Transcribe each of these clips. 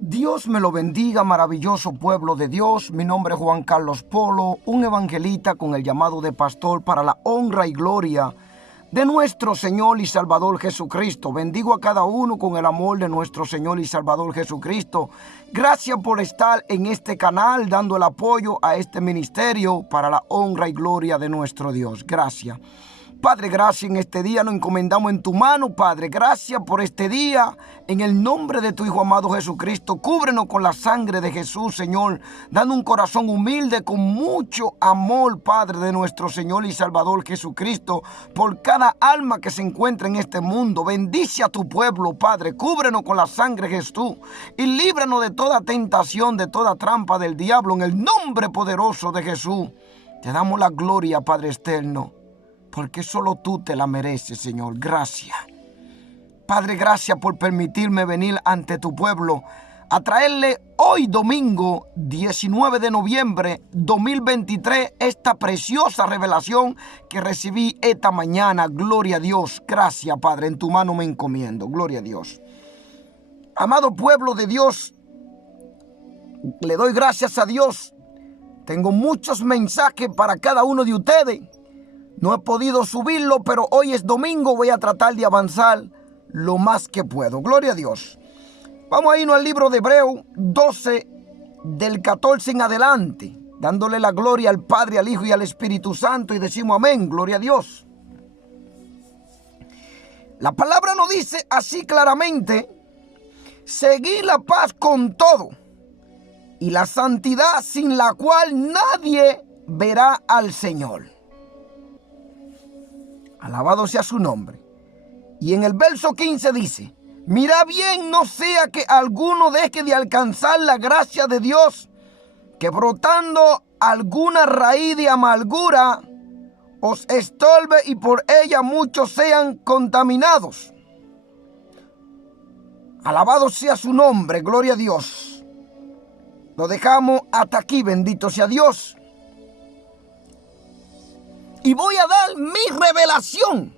Dios me lo bendiga, maravilloso pueblo de Dios. Mi nombre es Juan Carlos Polo, un evangelista con el llamado de pastor para la honra y gloria de nuestro Señor y Salvador Jesucristo. Bendigo a cada uno con el amor de nuestro Señor y Salvador Jesucristo. Gracias por estar en este canal, dando el apoyo a este ministerio para la honra y gloria de nuestro Dios. Gracias. Padre, gracias en este día, nos encomendamos en tu mano, Padre. Gracias por este día, en el nombre de tu Hijo amado Jesucristo. Cúbrenos con la sangre de Jesús, Señor, dando un corazón humilde con mucho amor, Padre, de nuestro Señor y Salvador Jesucristo, por cada alma que se encuentra en este mundo. Bendice a tu pueblo, Padre. Cúbrenos con la sangre de Jesús y líbranos de toda tentación, de toda trampa del diablo, en el nombre poderoso de Jesús. Te damos la gloria, Padre externo, porque solo tú te la mereces, Señor. Gracias. Padre, gracias por permitirme venir ante tu pueblo a traerle hoy domingo 19 de noviembre 2023 esta preciosa revelación que recibí esta mañana. Gloria a Dios. Gracias, Padre. En tu mano me encomiendo. Gloria a Dios. Amado pueblo de Dios, le doy gracias a Dios. Tengo muchos mensajes para cada uno de ustedes. No he podido subirlo, pero hoy es domingo. Voy a tratar de avanzar lo más que puedo. Gloria a Dios. Vamos a irnos al libro de Hebreos 12, del 14 en adelante, dándole la gloria al Padre, al Hijo y al Espíritu Santo, y decimos amén. Gloria a Dios. La palabra nos dice así claramente: seguid la paz con todo y la santidad, sin la cual nadie verá al Señor. Alabado sea su nombre. Y en el verso 15 dice: mira bien, no sea que alguno deje de alcanzar la gracia de Dios, que brotando alguna raíz de amargura os estorbe y por ella muchos sean contaminados. Alabado sea su nombre, gloria a Dios. Lo dejamos hasta aquí, bendito sea Dios. Y voy a dar mi revelación,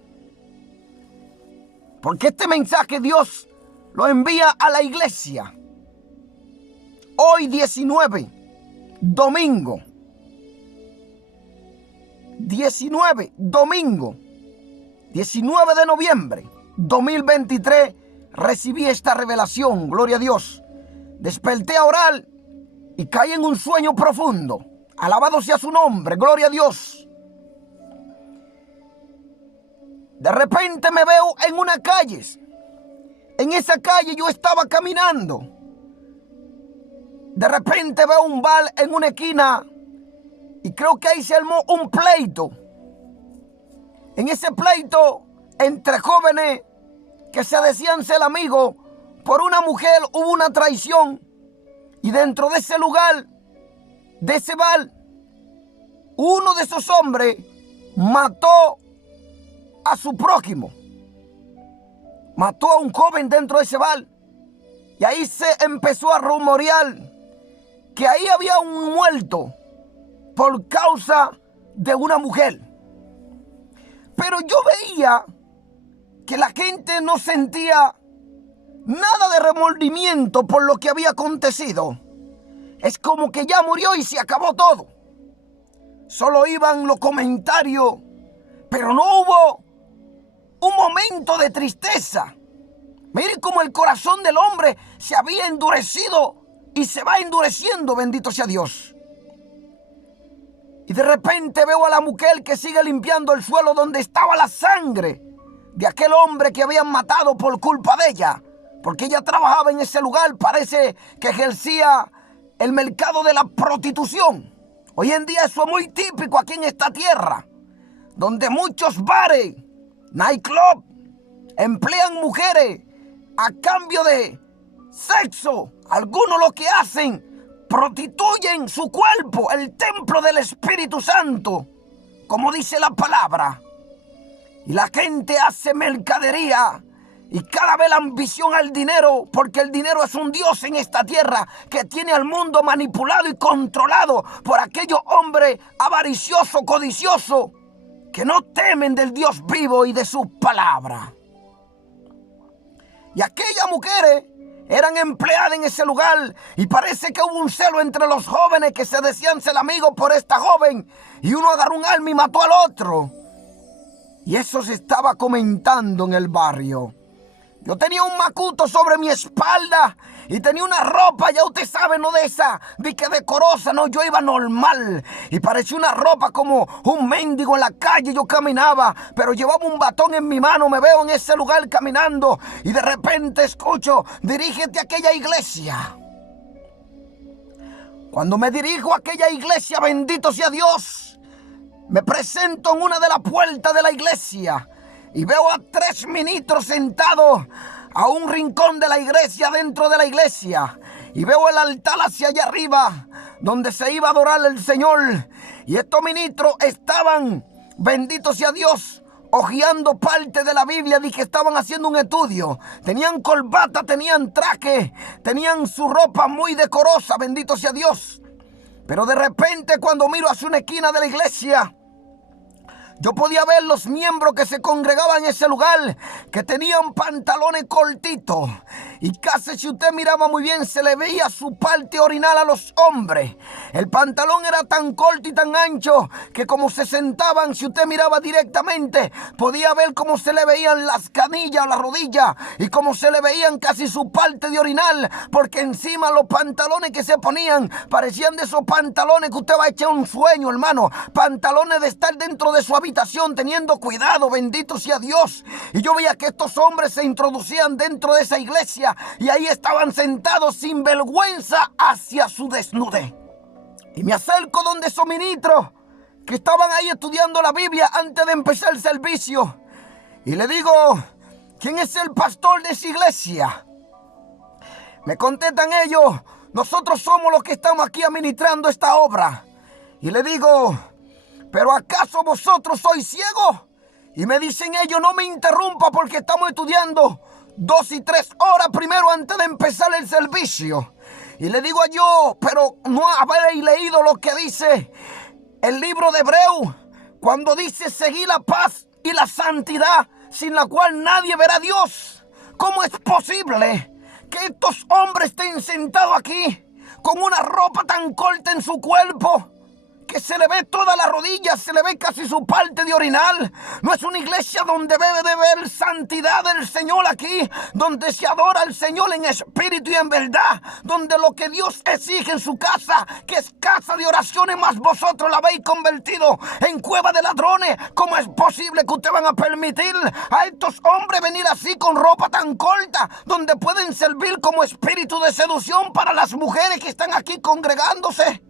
porque este mensaje Dios lo envía a la iglesia. Hoy 19, domingo. 19 de noviembre 2023 recibí esta revelación. Gloria a Dios. Desperté a orar y caí en un sueño profundo. Alabado sea su nombre. Gloria a Dios. De repente me veo en una calle. En esa calle yo estaba caminando. De repente veo un bar en una esquina y creo que ahí se armó un pleito. En ese pleito, entre jóvenes que se decían ser amigos, por una mujer hubo una traición. Y dentro de ese lugar, de ese bar, uno de esos hombres mató a su prójimo. Mató a un joven dentro de ese bar. Y ahí se empezó a rumorear que ahí había un muerto por causa de una mujer. Pero yo veía que la gente no sentía nada de remordimiento por lo que había acontecido. Es como que ya murió y se acabó todo. Solo iban los comentarios, pero no hubo un momento de tristeza. Miren cómo el corazón del hombre se había endurecido y se va endureciendo, bendito sea Dios. Y de repente veo a la mujer que sigue limpiando el suelo donde estaba la sangre de aquel hombre que habían matado por culpa de ella. Porque ella trabajaba en ese lugar, parece que ejercía el mercado de la prostitución. Hoy en día eso es muy típico aquí en esta tierra, donde muchos bares, nightclub, emplean mujeres a cambio de sexo. Algunos lo que hacen, prostituyen su cuerpo, el templo del Espíritu Santo, como dice la palabra. Y la gente hace mercadería y cada vez la ambición al dinero, porque el dinero es un dios en esta tierra que tiene al mundo manipulado y controlado por aquellos hombres avariciosos, codiciosos, que no temen del Dios vivo y de su palabra. Y aquellas mujeres eran empleadas en ese lugar, y parece que hubo un celo entre los jóvenes que se decían ser amigos por esta joven, y uno agarró un arma y mató al otro. Y eso se estaba comentando en el barrio. Yo tenía un macuto sobre mi espalda y tenía una ropa, ya usted sabe, no de esa, de que decorosa, no, yo iba normal. Y parecía una ropa como un mendigo en la calle, yo caminaba, pero llevaba un batón en mi mano, me veo en ese lugar caminando y de repente escucho, dirígete a aquella iglesia. Cuando me dirijo a aquella iglesia, bendito sea Dios, me presento en una de las puertas de la iglesia y veo a 3 ministros sentados a un rincón de la iglesia, dentro de la iglesia. Y veo el altar hacia allá arriba, donde se iba a adorar al Señor. Y estos ministros estaban, bendito sea Dios, hojeando parte de la Biblia, y que estaban haciendo un estudio. Tenían corbata, tenían traje, tenían su ropa muy decorosa, bendito sea Dios. Pero de repente, cuando miro hacia una esquina de la iglesia, yo podía ver los miembros que se congregaban en ese lugar, que tenían pantalones cortitos. Y casi, si usted miraba muy bien, se le veía su parte orinal a los hombres. El pantalón era tan corto y tan ancho que como se sentaban, si usted miraba directamente, podía ver cómo se le veían las canillas, las rodillas, y cómo se le veían casi su parte de orinal, porque encima los pantalones que se ponían parecían de esos pantalones que usted va a echar un sueño, hermano. Pantalones de estar dentro de su habitación teniendo cuidado, bendito sea Dios. Y yo veía que estos hombres se introducían dentro de esa iglesia y ahí estaban sentados sin vergüenza hacia su desnudez. Y me acerco donde esos ministros que estaban ahí estudiando la Biblia antes de empezar el servicio, y le digo, ¿quién es el pastor de esa iglesia? Me contestan ellos, nosotros somos los que estamos aquí administrando esta obra. Y le digo, ¿pero acaso vosotros sois ciegos? Y me dicen ellos, no me interrumpa porque estamos estudiando 2 y 3 horas primero antes de empezar el servicio. Y le digo yo, pero no habéis leído lo que dice el libro de Hebreos, cuando dice seguir la paz y la santidad, sin la cual nadie verá a Dios. ¿Cómo es posible que estos hombres estén sentados aquí con una ropa tan corta en su cuerpo, que se le ve toda la rodilla, se le ve casi su parte de orinal? No es una iglesia donde debe de ver santidad del Señor aquí, donde se adora al Señor en espíritu y en verdad, donde lo que Dios exige en su casa, que es casa de oraciones, más vosotros la habéis convertido en cueva de ladrones. ¿Cómo es posible que ustedes van a permitir a estos hombres venir así con ropa tan corta, donde pueden servir como espíritu de seducción para las mujeres que están aquí congregándose?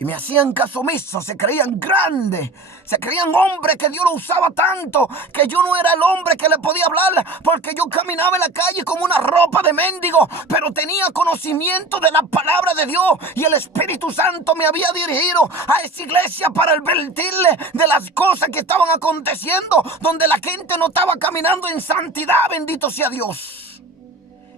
Y me hacían caso omiso, se creían grandes, se creían hombres, que Dios lo usaba tanto, que yo no era el hombre que le podía hablar, porque yo caminaba en la calle con una ropa de mendigo, pero tenía conocimiento de la palabra de Dios, y el Espíritu Santo me había dirigido a esa iglesia para advertirle de las cosas que estaban aconteciendo, donde la gente no estaba caminando en santidad, bendito sea Dios.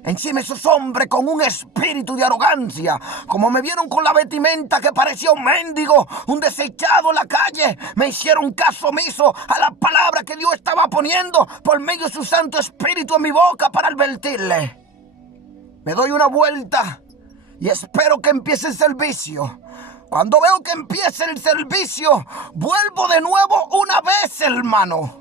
Encima esos hombres con un espíritu de arrogancia, como me vieron con la vestimenta que parecía un mendigo, un desechado en la calle, me hicieron caso omiso a la palabra que Dios estaba poniendo por medio de su Santo Espíritu en mi boca para advertirle. Me doy una vuelta y espero que empiece el servicio. Cuando veo que empiece el servicio, vuelvo de nuevo una vez, hermano.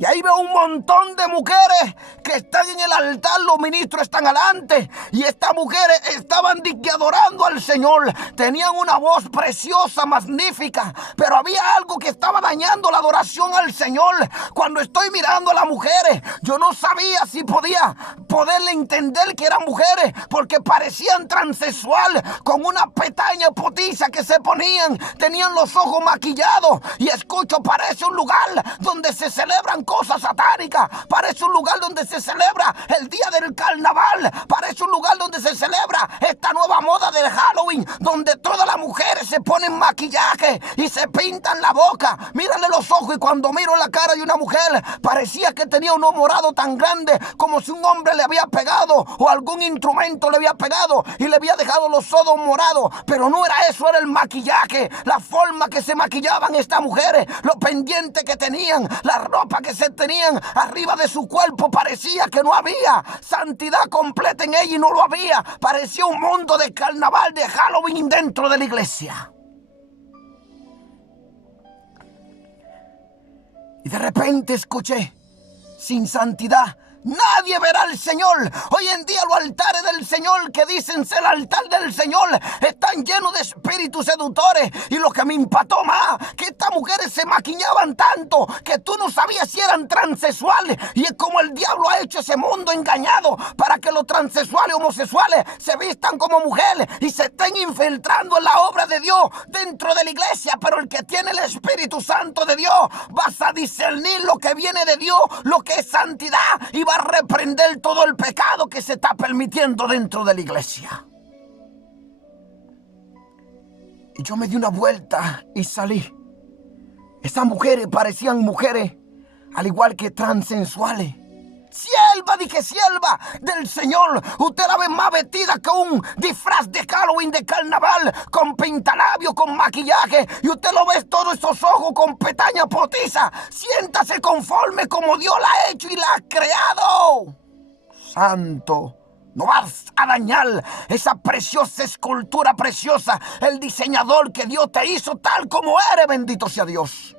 Y ahí veo un montón de mujeres que están en el altar, los ministros están adelante, y estas mujeres estaban adorando al Señor. Tenían una voz preciosa, magnífica, pero había algo que estaba dañando la adoración al Señor. Cuando estoy mirando a las mujeres, yo no sabía si poderle entender que eran mujeres, porque parecían transexual, con una pestaña potiza que se ponían, tenían los ojos maquillados, y escucho, parece un lugar donde se celebran cosas satánicas, parece un lugar donde se celebra el día del carnaval, parece un lugar donde se celebra esta nueva moda del Halloween, donde todas las mujeres se ponen maquillaje y se pintan la boca. Mírale los ojos, y cuando miro la cara de una mujer, parecía que tenía un ojo morado tan grande, como si un hombre le había pegado o algún instrumento le había pegado y le había dejado los ojos morados. Pero no era eso, era el maquillaje, la forma que se maquillaban estas mujeres, los pendientes que tenían, la ropa que se tenían arriba de su cuerpo, parecía que no había santidad completa en ella y no lo había. Parecía un mundo de carnaval, de Halloween dentro de la iglesia. Y de repente escuché, sin santidad nadie verá al Señor. Hoy en día los altares del Señor que dicen ser el altar del Señor están llenos de espíritus seductores. Y lo que me impactó más, que estas mujeres se maquillaban tanto que tú no sabías si eran transexuales. Y es como el diablo ha hecho ese mundo engañado para que los transexuales homosexuales se vistan como mujeres y se estén infiltrando en la obra de Dios dentro de la iglesia. Pero el que tiene el Espíritu Santo de Dios vas a discernir lo que viene de Dios, lo que es santidad, y va a reprender todo el pecado que se está permitiendo dentro de la iglesia. Y yo me di una vuelta y salí. Esas mujeres parecían mujeres al igual que transexuales. Dije sierva del Señor. Usted la ve más vestida que un disfraz de Halloween, de carnaval, con pintalabios, con maquillaje, y usted lo ve todos esos ojos con pestañas postizas. Siéntase conforme como Dios la ha hecho y la ha creado. Santo, no vas a dañar esa preciosa escultura preciosa, el diseñador que Dios te hizo tal como eres, bendito sea Dios.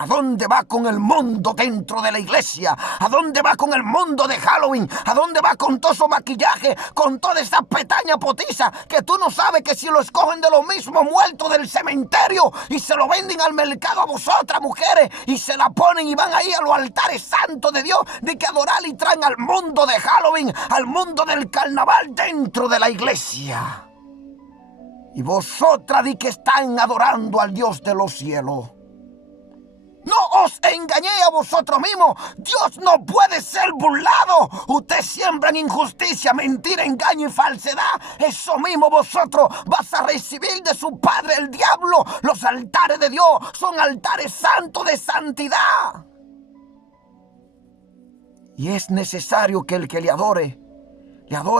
¿A dónde va con el mundo dentro de la iglesia? ¿A dónde va con el mundo de Halloween? ¿A dónde va con todo su maquillaje? Con toda esa pestaña potiza que tú no sabes que si lo escogen de los mismos muertos del cementerio y se lo venden al mercado a vosotras mujeres y se la ponen y van ahí a los altares santos de Dios de que adorar y traen al mundo de Halloween, al mundo del carnaval dentro de la iglesia? Y vosotras di que están adorando al Dios de los cielos. No os engañéis a vosotros mismos. Dios no puede ser burlado. Usted siembra en injusticia, mentira, engaño y falsedad. Eso mismo vosotros vas a recibir de su padre el diablo. Los altares de Dios son altares santos de santidad. Y es necesario que el que le adore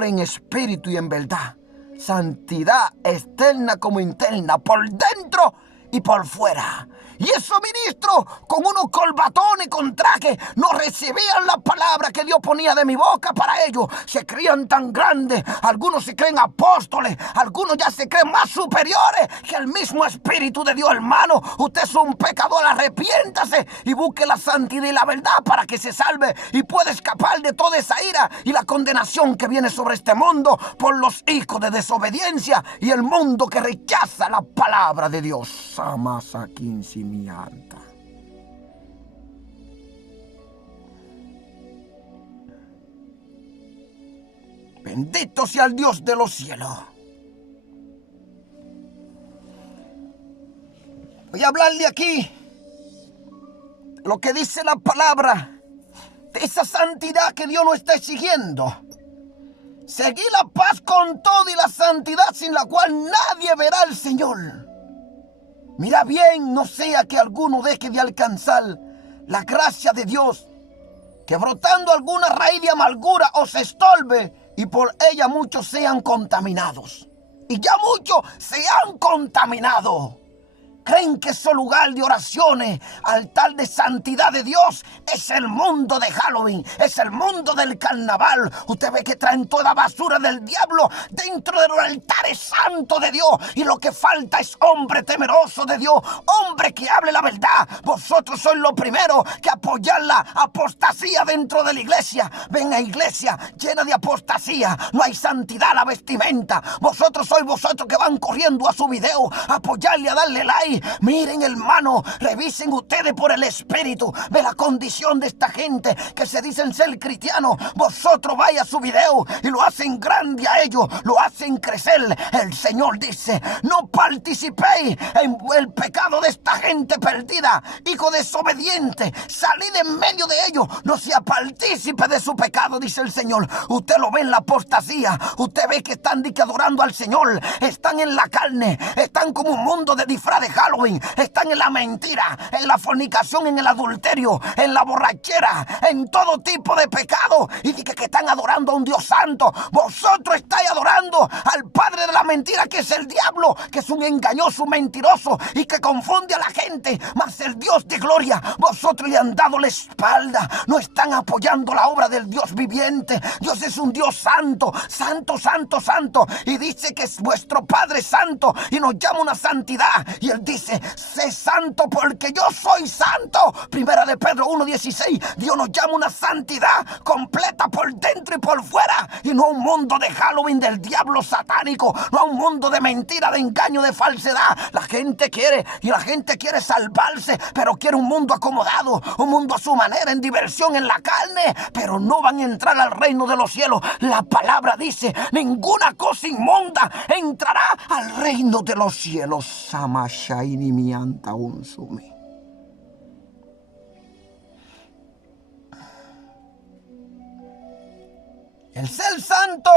en espíritu y en verdad. Santidad externa como interna, por dentro y por fuera. Y esos ministros con unos corbatones con traje no recibían la palabra que Dios ponía de mi boca para ellos. Se creían tan grandes, algunos se creen apóstoles, algunos ya se creen más superiores que el mismo Espíritu de Dios, hermano. Usted es un pecador, arrepiéntase y busque la santidad y la verdad para que se salve y pueda escapar de toda esa ira y la condenación que viene sobre este mundo por los hijos de desobediencia y el mundo que rechaza la palabra de Dios. Amasa 15 mi alta. Bendito sea el Dios de los cielos. Voy a hablarle aquí lo que dice la palabra de esa santidad que Dios nos está exigiendo. Seguir la paz con todo y la santidad sin la cual nadie verá al Señor. Mira bien, no sea que alguno deje de alcanzar la gracia de Dios, que brotando alguna raíz de amargura os estorbe y por ella muchos sean contaminados. Y ya muchos se han contaminado. Creen que ese lugar de oraciones, altar de santidad de Dios, es el mundo de Halloween, es el mundo del carnaval. Usted ve que traen toda basura del diablo dentro de los altares santos de Dios. Y lo que falta es hombre temeroso de Dios, hombre que hable la verdad. Vosotros sois los primeros que apoyar la apostasía dentro de la iglesia. Ven a iglesia llena de apostasía, no hay santidad, la vestimenta. Vosotros sois vosotros que van corriendo a su video, a apoyarle, a darle like. Miren, hermano, revisen ustedes por el Espíritu de la condición de esta gente que se dicen ser cristianos. Vosotros vaya a su video y lo hacen grande a ellos, lo hacen crecer. El Señor dice, no participéis en el pecado de esta gente perdida, hijo desobediente. Salid en medio de ellos, no sea partícipe de su pecado, dice el Señor. Usted lo ve en la apostasía, usted ve que están adorando al Señor, están en la carne, están como un mundo de disfraz de Halloween. Halloween están en la mentira, en la fornicación, en el adulterio, en la borrachera, en todo tipo de pecado. Y dice que están adorando a un Dios santo. Vosotros estáis adorando al padre de la mentira, que es el diablo, que es un engañoso, mentiroso y que confunde a la gente. Mas el Dios de gloria, vosotros le han dado la espalda. No están apoyando la obra del Dios viviente. Dios es un Dios santo, santo, santo, santo. Y dice que es vuestro Padre santo y nos llama una santidad. Y él dice: sé santo porque yo soy santo. Primera de Pedro 1:16. Dios nos llama una santidad completa por dentro y por fuera. Y no a un mundo de Halloween del diablo satánico. No a un mundo de mentira, de engaño, de falsedad. La gente quiere salvarse, pero quiere un mundo acomodado, un mundo a su manera, en diversión, en la carne, pero no van a entrar al reino de los cielos. La palabra dice: ninguna cosa inmunda entrará al reino de los cielos. Samashaini mianta unsumi. El ser santo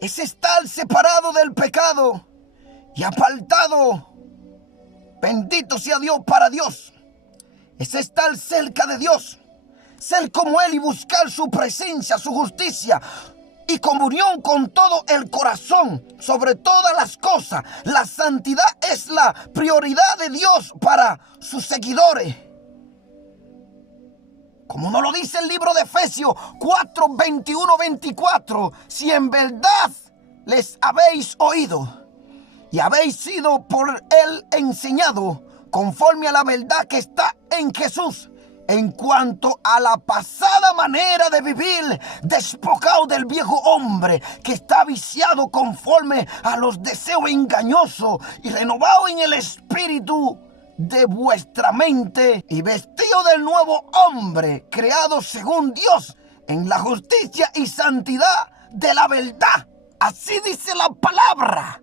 es estar separado del pecado y apartado. Bendito sea Dios para Dios. Es estar cerca de Dios, ser como Él y buscar su presencia, su justicia y comunión con todo el corazón, sobre todas las cosas. La santidad es la prioridad de Dios para sus seguidores. Como nos lo dice el libro de Efesios 4, 21, 24. Si en verdad les habéis oído y habéis sido por Él enseñado, conforme a la verdad que está en Jesús, en cuanto a la pasada manera de vivir, despojado del viejo hombre que está viciado conforme a los deseos engañosos, y renovado en el espíritu de vuestra mente, y vestido del nuevo hombre, creado según Dios, en la justicia y santidad de la verdad. Así dice la palabra.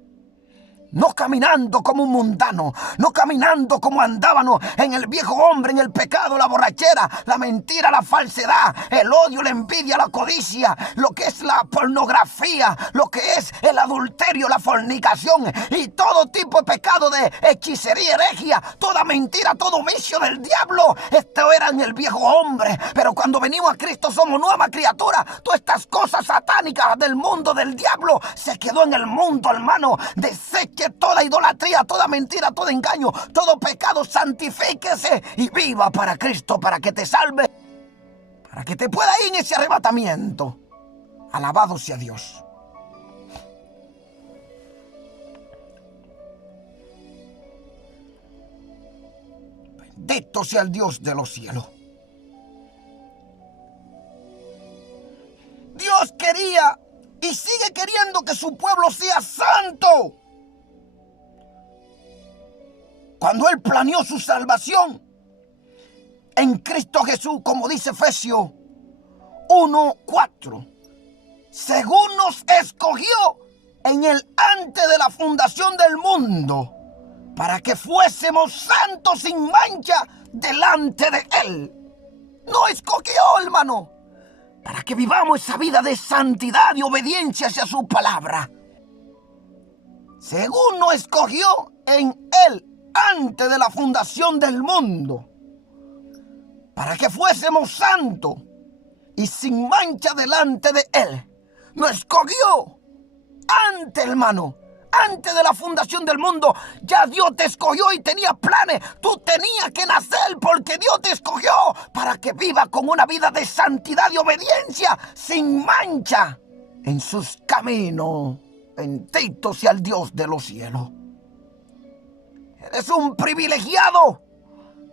No caminando como un mundano, no caminando como andábamos en el viejo hombre, en el pecado, la borrachera, la mentira, la falsedad, el odio, la envidia, la codicia, lo que es la pornografía, lo que es el adulterio, la fornicación y todo tipo de pecado, de hechicería, herejía, toda mentira, todo vicio del diablo. Esto era en el viejo hombre, pero cuando venimos a Cristo somos nueva criatura. Todas estas cosas satánicas del mundo del diablo se quedó en el mundo, hermano. Deseche toda idolatría, toda mentira, todo engaño, todo pecado. Santifíquese y viva para Cristo, para que te salve, para que te pueda ir en ese arrebatamiento. Alabado sea Dios. Bendito sea el Dios de los cielos. Dios quería y sigue queriendo que su pueblo sea santo. Cuando Él planeó su salvación en Cristo Jesús, como dice Efesios 1:4, según nos escogió en el antes de la fundación del mundo, para que fuésemos santos sin mancha delante de Él. Nos escogió, hermano, para que vivamos esa vida de santidad y obediencia hacia su palabra. Según nos escogió en Él antes de la fundación del mundo, para que fuésemos santos y sin mancha delante de Él. Nos escogió antes, hermano, antes de la fundación del mundo. Ya Dios te escogió y tenía planes. Tú tenías que nacer porque Dios te escogió para que viva con una vida de santidad y obediencia sin mancha en sus caminos. Bendito sea el Dios de los cielos. Eres un privilegiado.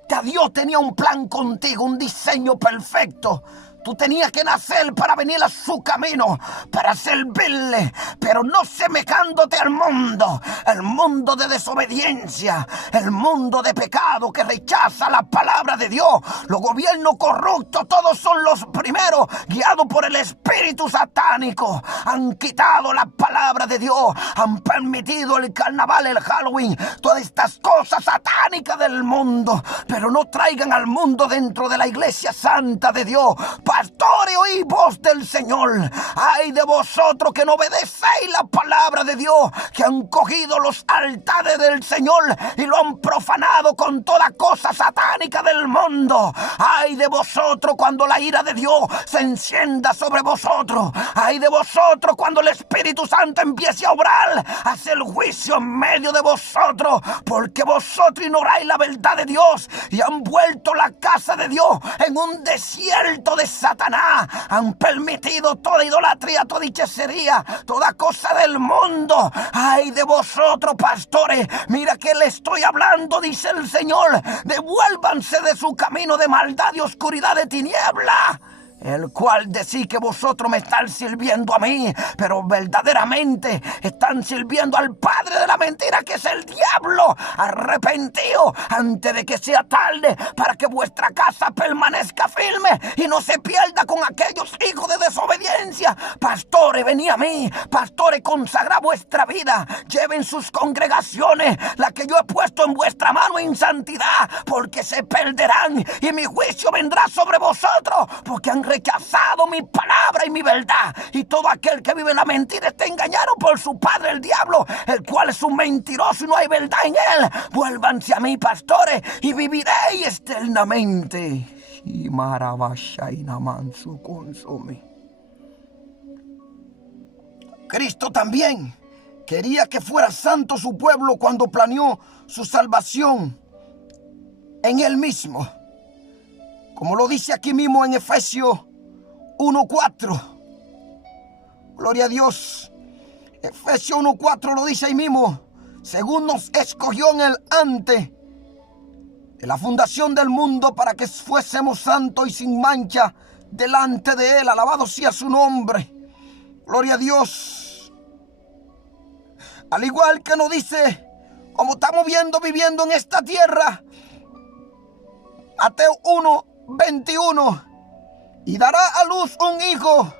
Ya Dios tenía un plan contigo, un diseño perfecto. Tú tenías que nacer para venir a su camino, para servirle, pero no semejándote al mundo, el mundo de desobediencia, el mundo de pecado que rechaza la palabra de Dios. Los gobiernos corruptos, todos son los primeros, guiados por el espíritu satánico. Han quitado la palabra de Dios, han permitido el carnaval, el Halloween, todas estas cosas satánicas del mundo, pero no traigan al mundo dentro de la iglesia santa de Dios. Pastores, oí voz del Señor. Ay de vosotros que no obedecéis la palabra de Dios, que han cogido los altares del Señor y lo han profanado con toda cosa satánica del mundo. Ay de vosotros cuando la ira de Dios se encienda sobre vosotros. Ay de vosotros cuando el Espíritu Santo empiece a obrar, a hacer juicio en medio de vosotros, porque vosotros ignoráis la verdad de Dios y han vuelto la casa de Dios en un desierto de Satanás. Han permitido toda idolatría, toda hechicería, toda cosa del mundo. Ay de vosotros, pastores, mira que le estoy hablando, dice el Señor. Devuélvanse de su camino de maldad y oscuridad, de tiniebla, el cual decís que vosotros me están sirviendo a mí, pero verdaderamente están sirviendo al padre de la mentira, que es el diablo. Arrepentidos antes de que sea tarde, para que vuestra casa permanezca firme y no se pierda con aquellos hijos de desobediencia. Pastores, venid a mí. Pastores, consagrad vuestra vida. Lleven sus congregaciones, la que yo he puesto en vuestra mano, en santidad, porque se perderán y mi juicio vendrá sobre vosotros, porque han rechazado mi palabra y mi verdad. Y todo aquel que vive en la mentira está engañado por su padre el diablo, el cual es un mentiroso y no hay verdad en él. Vuélvanse a mí, pastores, y viviréis eternamente. Y maravashaina manso consume. Cristo también quería que fuera santo su pueblo cuando planeó su salvación en él mismo. Como lo dice aquí mismo en Efesios 1:4. Gloria a Dios. Efesios 1:4 lo dice ahí mismo. Según nos escogió en el antes de la fundación del mundo, para que fuésemos santos y sin mancha delante de él. Alabado sea su nombre. Gloria a Dios. Al igual que nos dice, como estamos viviendo en esta tierra, Mateo 1:21, y dará a luz un hijo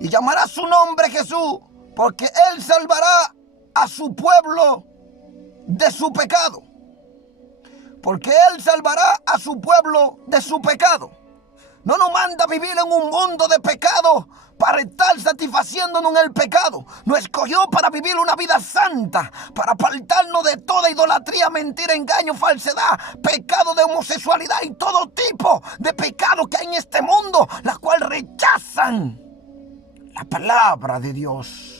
y llamará su nombre Jesús, porque él salvará a su pueblo de su pecado. Porque él salvará a su pueblo de su pecado. No nos manda a vivir en un mundo de pecado para estar satisfaciéndonos en el pecado. Nos escogió para vivir una vida santa, para apartarnos de toda idolatría, mentira, engaño, falsedad, pecado de homosexualidad y todo tipo de pecados que hay en este mundo, las cuales rechazan la palabra de Dios.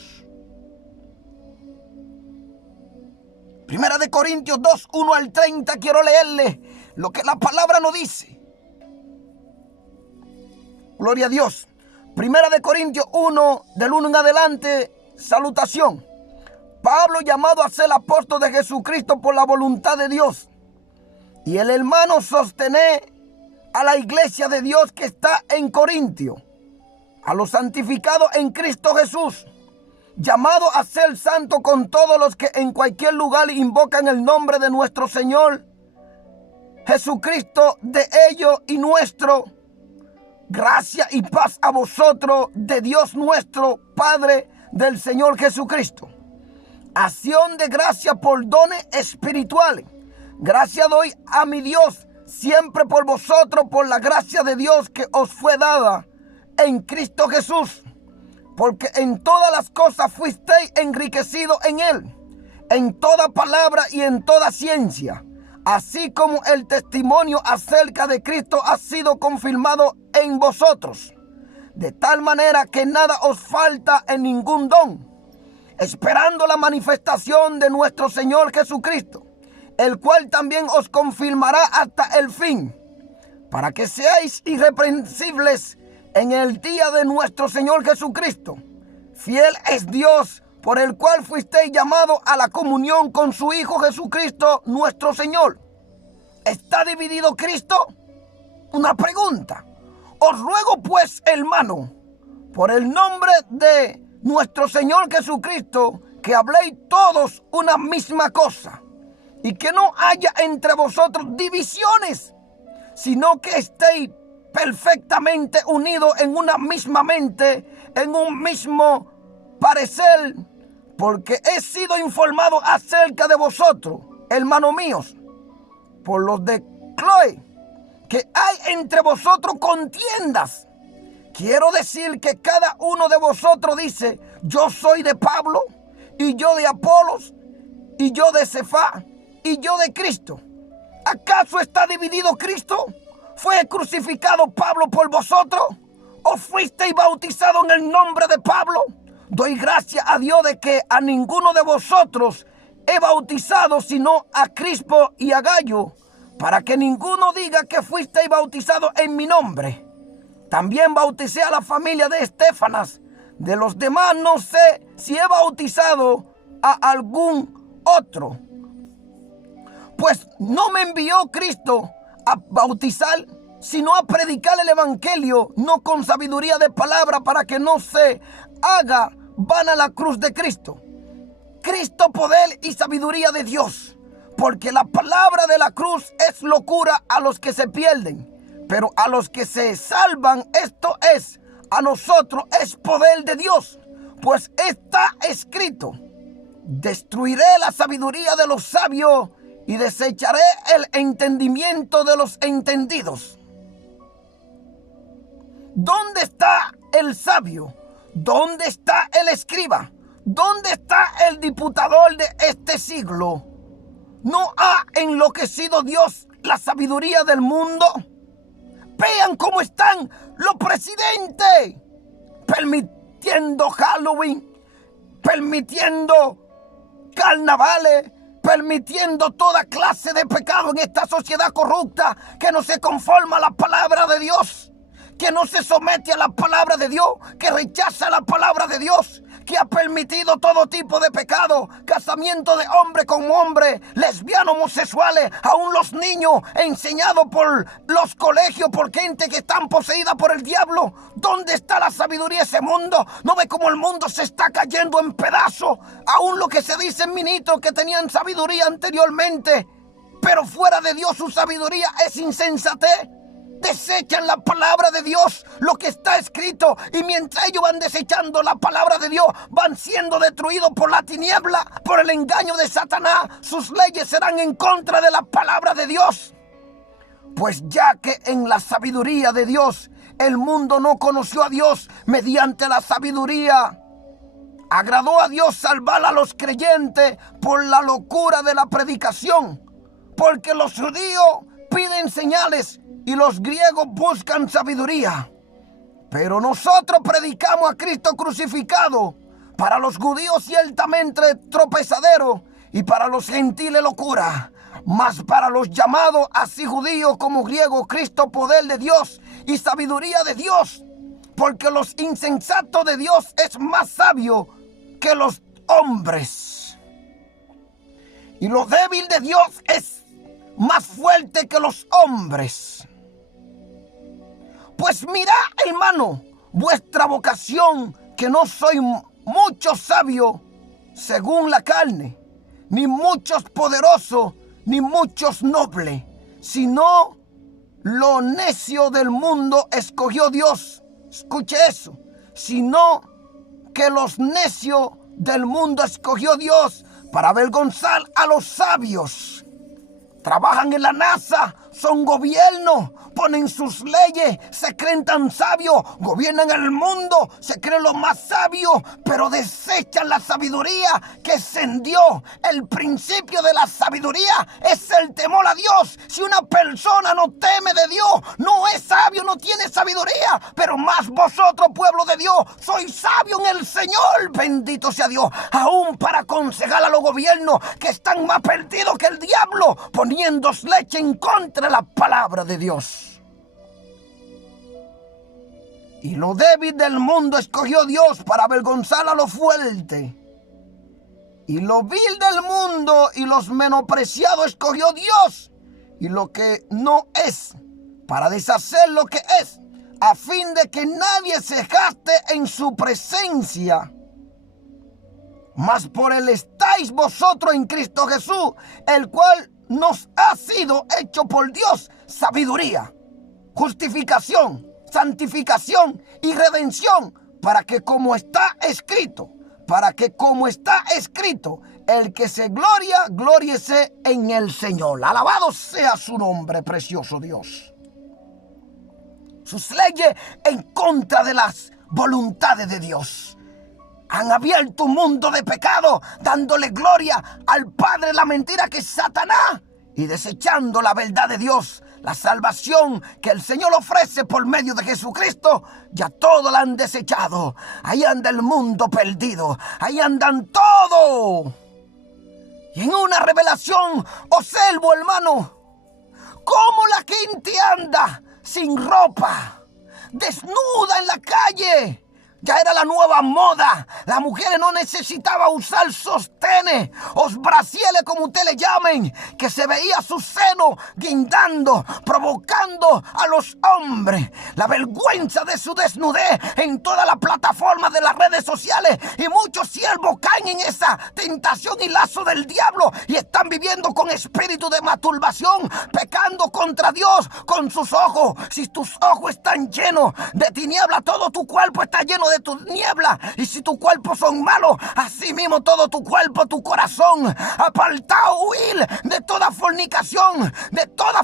Primera de Corintios 2:1-30, quiero leerle lo que la palabra nos dice. Gloria a Dios. Primera de Corintios 1, del 1 en adelante, salutación. Pablo, llamado a ser apóstol de Jesucristo por la voluntad de Dios, y el hermano Sostener, a la iglesia de Dios que está en Corintio, a los santificados en Cristo Jesús, llamado a ser santo con todos los que en cualquier lugar invocan el nombre de nuestro Señor Jesucristo, de ellos y nuestro. Gracia y paz a vosotros de Dios nuestro Padre, del Señor Jesucristo. Acción de gracia por dones espirituales. Gracias doy a mi Dios siempre por vosotros, por la gracia de Dios que os fue dada en Cristo Jesús. Porque en todas las cosas fuisteis enriquecidos en él, en toda palabra y en toda ciencia, así como el testimonio acerca de Cristo ha sido confirmado en vosotros, de tal manera que nada os falta en ningún don, esperando la manifestación de nuestro Señor Jesucristo, el cual también os confirmará hasta el fin, para que seáis irreprensibles en el día de nuestro Señor Jesucristo. Fiel es Dios, por el cual fuisteis llamados a la comunión con su Hijo Jesucristo nuestro Señor. ¿Está dividido Cristo? Una pregunta. Os ruego pues, hermano, por el nombre de nuestro Señor Jesucristo, que habléis todos una misma cosa, y que no haya entre vosotros divisiones, sino que estéis perfectamente unidos en una misma mente, en un mismo parecer, porque he sido informado acerca de vosotros, hermanos míos, por los de Chloe, que hay entre vosotros contiendas Quiero decir que cada uno de vosotros dice: yo soy de Pablo, y yo de Apolos, y yo de Cefas, y yo de Cristo. ¿Acaso está dividido Cristo? ¿Fue crucificado Pablo por vosotros? ¿O fuisteis bautizados en el nombre de Pablo? Doy gracias a Dios de que a ninguno de vosotros he bautizado sino a Crispo y a Gayo, para que ninguno diga que fuisteis bautizados en mi nombre. También bauticé a la familia de Estéfanas. De los demás no sé si he bautizado a algún otro. Pues no me envió Cristo a bautizar, sino a predicar el evangelio, no con sabiduría de palabra, para que no se haga vana la cruz de Cristo. Cristo, poder y sabiduría de Dios, porque la palabra de la cruz es locura a los que se pierden, pero a los que se salvan, esto es, a nosotros es poder de Dios. Pues está escrito: destruiré la sabiduría de los sabios y desecharé el entendimiento de los entendidos. ¿Dónde está el sabio? ¿Dónde está el escriba? ¿Dónde está el diputador de este siglo? ¿No ha enloquecido Dios la sabiduría del mundo? Vean cómo están los presidentes, permitiendo Halloween, permitiendo carnavales, permitiendo toda clase de pecado en esta sociedad corrupta que no se conforma a la palabra de Dios, que no se somete a la palabra de Dios, que rechaza la palabra de Dios, que ha permitido todo tipo de pecado, casamiento de hombre con hombre, lesbianos, homosexuales, aún los niños enseñados por los colegios, por gente que están poseídas por el diablo. ¿Dónde está la sabiduría de ese mundo? ¿No ve cómo el mundo se está cayendo en pedazos? Aún lo que se dicen ministros que tenían sabiduría anteriormente, pero fuera de Dios su sabiduría es insensatez. Desechan la palabra de Dios, lo que está escrito, y mientras ellos van desechando la palabra de Dios, van siendo destruidos por la tiniebla, por el engaño de Satanás. Sus leyes serán en contra de la palabra de Dios. Pues ya que en la sabiduría de Dios el mundo no conoció a Dios, mediante la sabiduría agradó a Dios salvar a los creyentes por la locura de la predicación, porque los judíos piden señales y los griegos buscan sabiduría. Pero nosotros predicamos a Cristo crucificado, para los judíos ciertamente tropezadero, y para los gentiles locura. Mas para los llamados, así judíos como griegos, Cristo poder de Dios y sabiduría de Dios. Porque los insensatos de Dios es más sabio que los hombres, y lo débil de Dios es más fuerte que los hombres. Pues mirad, hermano, vuestra vocación, que no soy muchos sabios según la carne, ni muchos poderosos, ni muchos nobles, sino lo necio del mundo escogió Dios. Escuche eso. Sino que los necios del mundo escogió Dios para avergonzar a los sabios. Trabajan en la NASA, son gobiernos, ponen sus leyes, se creen tan sabios, gobiernan el mundo, se creen los más sabios, pero desechan la sabiduría que ascendió. El principio de la sabiduría es el temor a Dios. Si una persona no teme de Dios, no es sabio, no tiene sabiduría. Pero más vosotros, pueblo de Dios, sois sabios en el Señor. Bendito sea Dios. Aún para aconsejar a los gobiernos que están más perdidos que el diablo, poniendo leche en contra de la palabra de Dios. Y lo débil del mundo escogió Dios para avergonzar a lo fuerte. Y lo vil del mundo y los menospreciados escogió Dios. Y lo que no es, para deshacer lo que es, a fin de que nadie se gaste en su presencia. Mas por él estáis vosotros en Cristo Jesús, el cual nos ha sido hecho por Dios sabiduría, justificación, santificación y redención, para que como está escrito, el que se gloria, glóriese en el Señor. Alabado sea su nombre, precioso Dios. sus leyes en contra de las voluntades de Dios. Han abierto un mundo de pecado, dándole gloria al padre de la mentira, que es Satanás, y desechando la verdad de Dios, la salvación que el Señor ofrece por medio de Jesucristo. Ya todo la han desechado. Ahí anda el mundo perdido, ahí andan todo. Y en una revelación observo, hermano, cómo la gente anda sin ropa, desnuda en la calle. Ya era la nueva moda. Las mujeres no necesitaban usar sostenes o brasieles, como ustedes le llamen, que se veía su seno guindando, provocando a los hombres. La vergüenza de su desnudez en todas las plataformas de las redes sociales. Y muchos siervos caen en esa tentación y lazo del diablo y están viviendo con espíritu de masturbación, pecando contra Dios con sus ojos. Si tus ojos están llenos de tiniebla, todo tu cuerpo está lleno de tu niebla. Y si tu cuerpo son malos, así mismo todo tu cuerpo, tu corazón. Apartado, huir de toda fornicación, de toda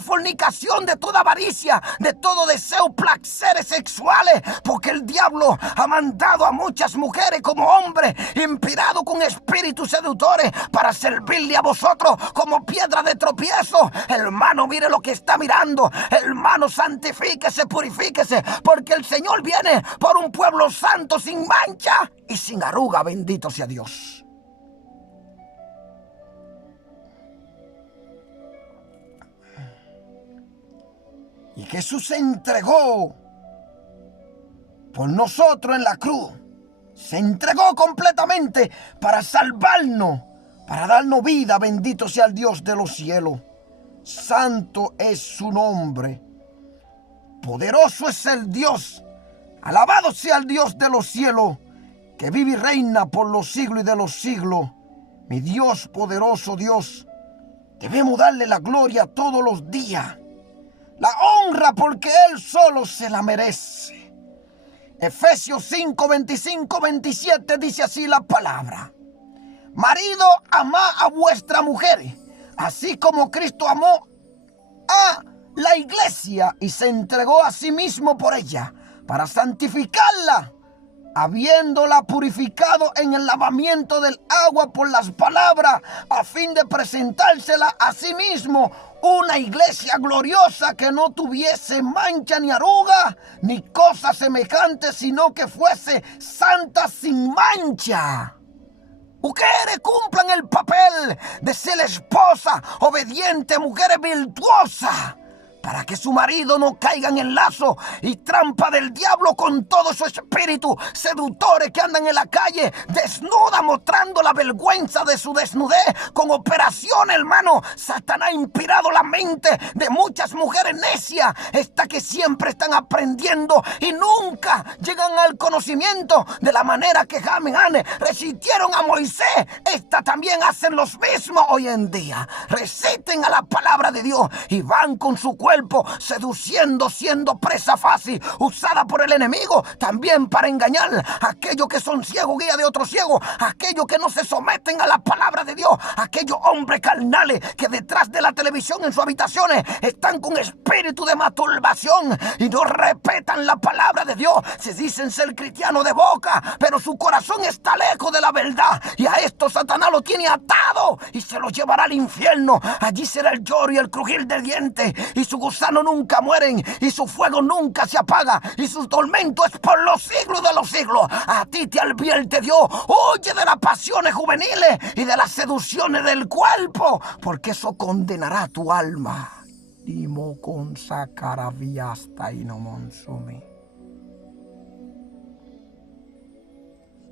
avaricia, de todo deseo, placeres sexuales, porque el diablo ha mandado a muchas mujeres como hombres inspirados con espíritus seductores para servirle a vosotros como piedra de tropiezo. Hermano, mire lo que está mirando. Hermano, santifíquese, purifíquese, porque el Señor viene por un pueblo santo, sin mancha y sin arruga. Bendito sea Dios. Y Jesús se entregó por nosotros en la cruz. Se entregó completamente para salvarnos, para darnos vida. Bendito sea el Dios de los cielos. Santo es su nombre. Poderoso es el Dios. Alabado sea el Dios de los cielos, que vive y reina por los siglos y de los siglos. Mi Dios, poderoso Dios, debemos darle la gloria todos los días, la honra, porque Él solo se la merece. Efesios 5, 25, 27 dice así la palabra: marido, amad a vuestra mujer, así como Cristo amó a la iglesia y se entregó a sí mismo por ella, para santificarla, habiéndola purificado en el lavamiento del agua por las palabras, a fin de presentársela a sí mismo una iglesia gloriosa, que no tuviese mancha ni arruga ni cosa semejante, sino que fuese santa, sin mancha. Mujeres, cumplan el papel de ser esposa obediente, mujeres virtuosas, para que su marido no caiga en el lazo y trampa del diablo con todo su espíritu seductores que andan en la calle desnuda, mostrando la vergüenza de su desnudez con operación, hermano. Satanás ha inspirado la mente de muchas mujeres necias, que siempre están aprendiendo y nunca llegan al conocimiento de la manera que James resistieron a Moisés. Estas también hacen los mismos hoy en día. Resisten a la palabra de Dios y van con su cuerpo seduciendo, siendo presa fácil, usada por el enemigo también para engañar a aquellos que son ciegos, guía de otros ciegos, aquellos que no se someten a la palabra de Dios, aquellos hombres carnales que detrás de la televisión en sus habitaciones están con espíritu de masturbación y no respetan la palabra de Dios. Se dicen ser cristianos de boca, pero su corazón está lejos de la verdad, y a esto Satanás lo tiene atado y se lo llevará al infierno. Allí será el lloro y el crujir de dientes, y su gusano nunca mueren, y su fuego nunca se apaga, y su tormento es por los siglos de los siglos. A ti te advierte Dios: huye de las pasiones juveniles y de las seducciones del cuerpo, porque eso condenará tu alma. Dimo con sacaraviasta y no monsumi.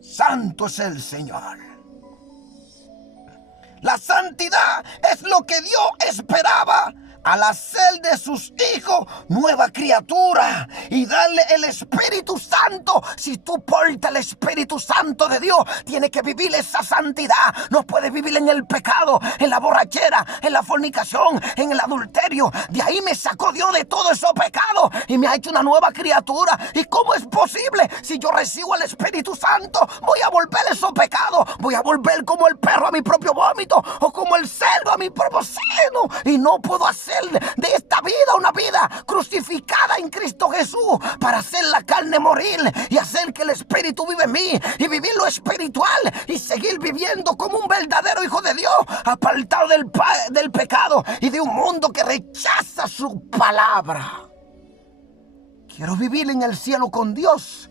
Santo es el Señor. La santidad es lo que Dios esperaba al hacer de sus hijos nueva criatura y darle el Espíritu Santo. Si tú portas el Espíritu Santo de Dios, tienes que vivir esa santidad. No puedes vivir en el pecado, en la borrachera, en la fornicación, en el adulterio. De ahí me sacó Dios, de todos esos pecados. y me ha hecho una nueva criatura. ¿Y cómo es posible? Si yo recibo el Espíritu Santo, voy a volver esos pecados, voy a volver como el perro a mi propio vómito o como el cerdo a mi propio seno, y no puedo hacer de esta vida una vida crucificada en Cristo Jesús para hacer la carne morir y hacer que el Espíritu vive en mí y vivir lo espiritual y seguir viviendo como un verdadero hijo de Dios, apartado del pecado y de un mundo que rechaza su palabra. Quiero vivir en el cielo con Dios.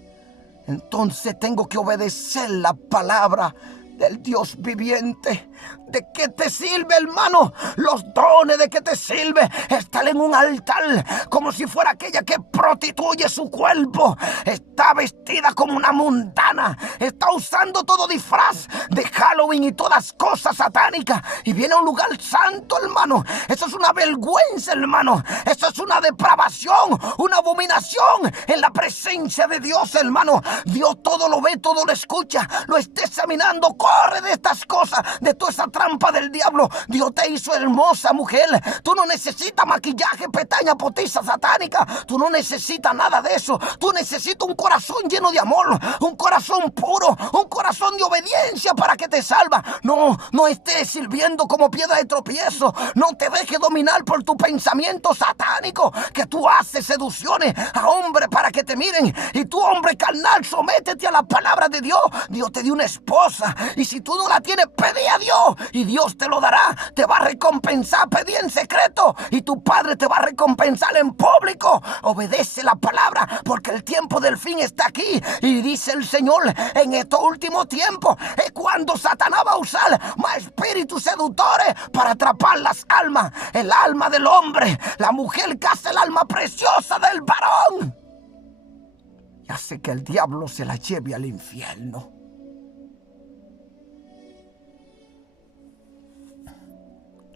Entonces tengo que obedecer la palabra del Dios viviente. ¿De qué te sirve, hermano? Los dones, ¿de qué te sirve estar en un altar como si fuera aquella que prostituye su cuerpo? Está vestida como una mundana, está usando todo disfraz de Halloween y todas cosas satánicas, y viene a un lugar santo, hermano. Eso es una vergüenza, hermano. Eso es una depravación, una abominación en la presencia de Dios, hermano. Dios todo lo ve, todo lo escucha, lo está examinando. Corre de estas cosas, de toda esa trampa del diablo. Dios te hizo hermosa, mujer. Tú no necesitas maquillaje, pestaña potiza satánica. Tú no necesitas nada de eso. Tú necesitas un corazón lleno de amor, un corazón puro, un corazón de obediencia para que te salva. No estés sirviendo como piedra de tropiezo. No te dejes dominar por tu pensamiento satánico, que tú haces seducciones a hombres para que te miren. Y tú, hombre carnal, sométete a la palabra de Dios. Dios te dio una esposa, y si tú no la tienes, pedí a Dios y Dios te lo dará. Te va a recompensar. Pedí en secreto y tu Padre te va a recompensar en público. Obedece la palabra, porque el tiempo del fin está aquí. Y dice el Señor, en estos últimos tiempos es cuando Satanás va a usar más espíritus seductores para atrapar las almas, el alma del hombre, la mujer que hace el alma preciosa del varón, y hace que el diablo se la lleve al infierno.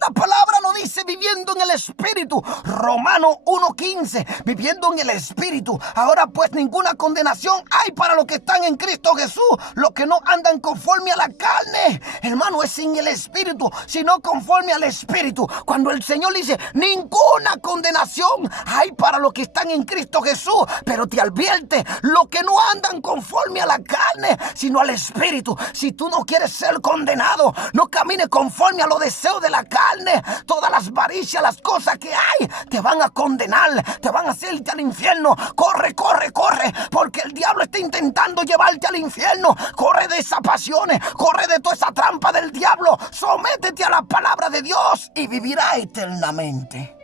La palabra lo dice, viviendo en el Espíritu. Romanos 1:15, viviendo en el Espíritu. Ahora pues ninguna condenación hay para los que están en Cristo Jesús, los que no andan conforme a la carne. Hermano, es sin el Espíritu, sino conforme al Espíritu. Cuando el Señor dice, ninguna condenación hay para los que están en Cristo Jesús, pero te advierte, los que no andan conforme a la carne, sino al Espíritu. Si tú no quieres ser condenado, no camines conforme a los deseos de la carne. Todas las avaricias, las cosas que hay, te van a condenar, te van a hacerte al infierno. Corre, corre, corre, porque el diablo está intentando llevarte al infierno. Corre de esas pasiones, corre de toda esa trampa del diablo. Sométete a la palabra de Dios y vivirás eternamente.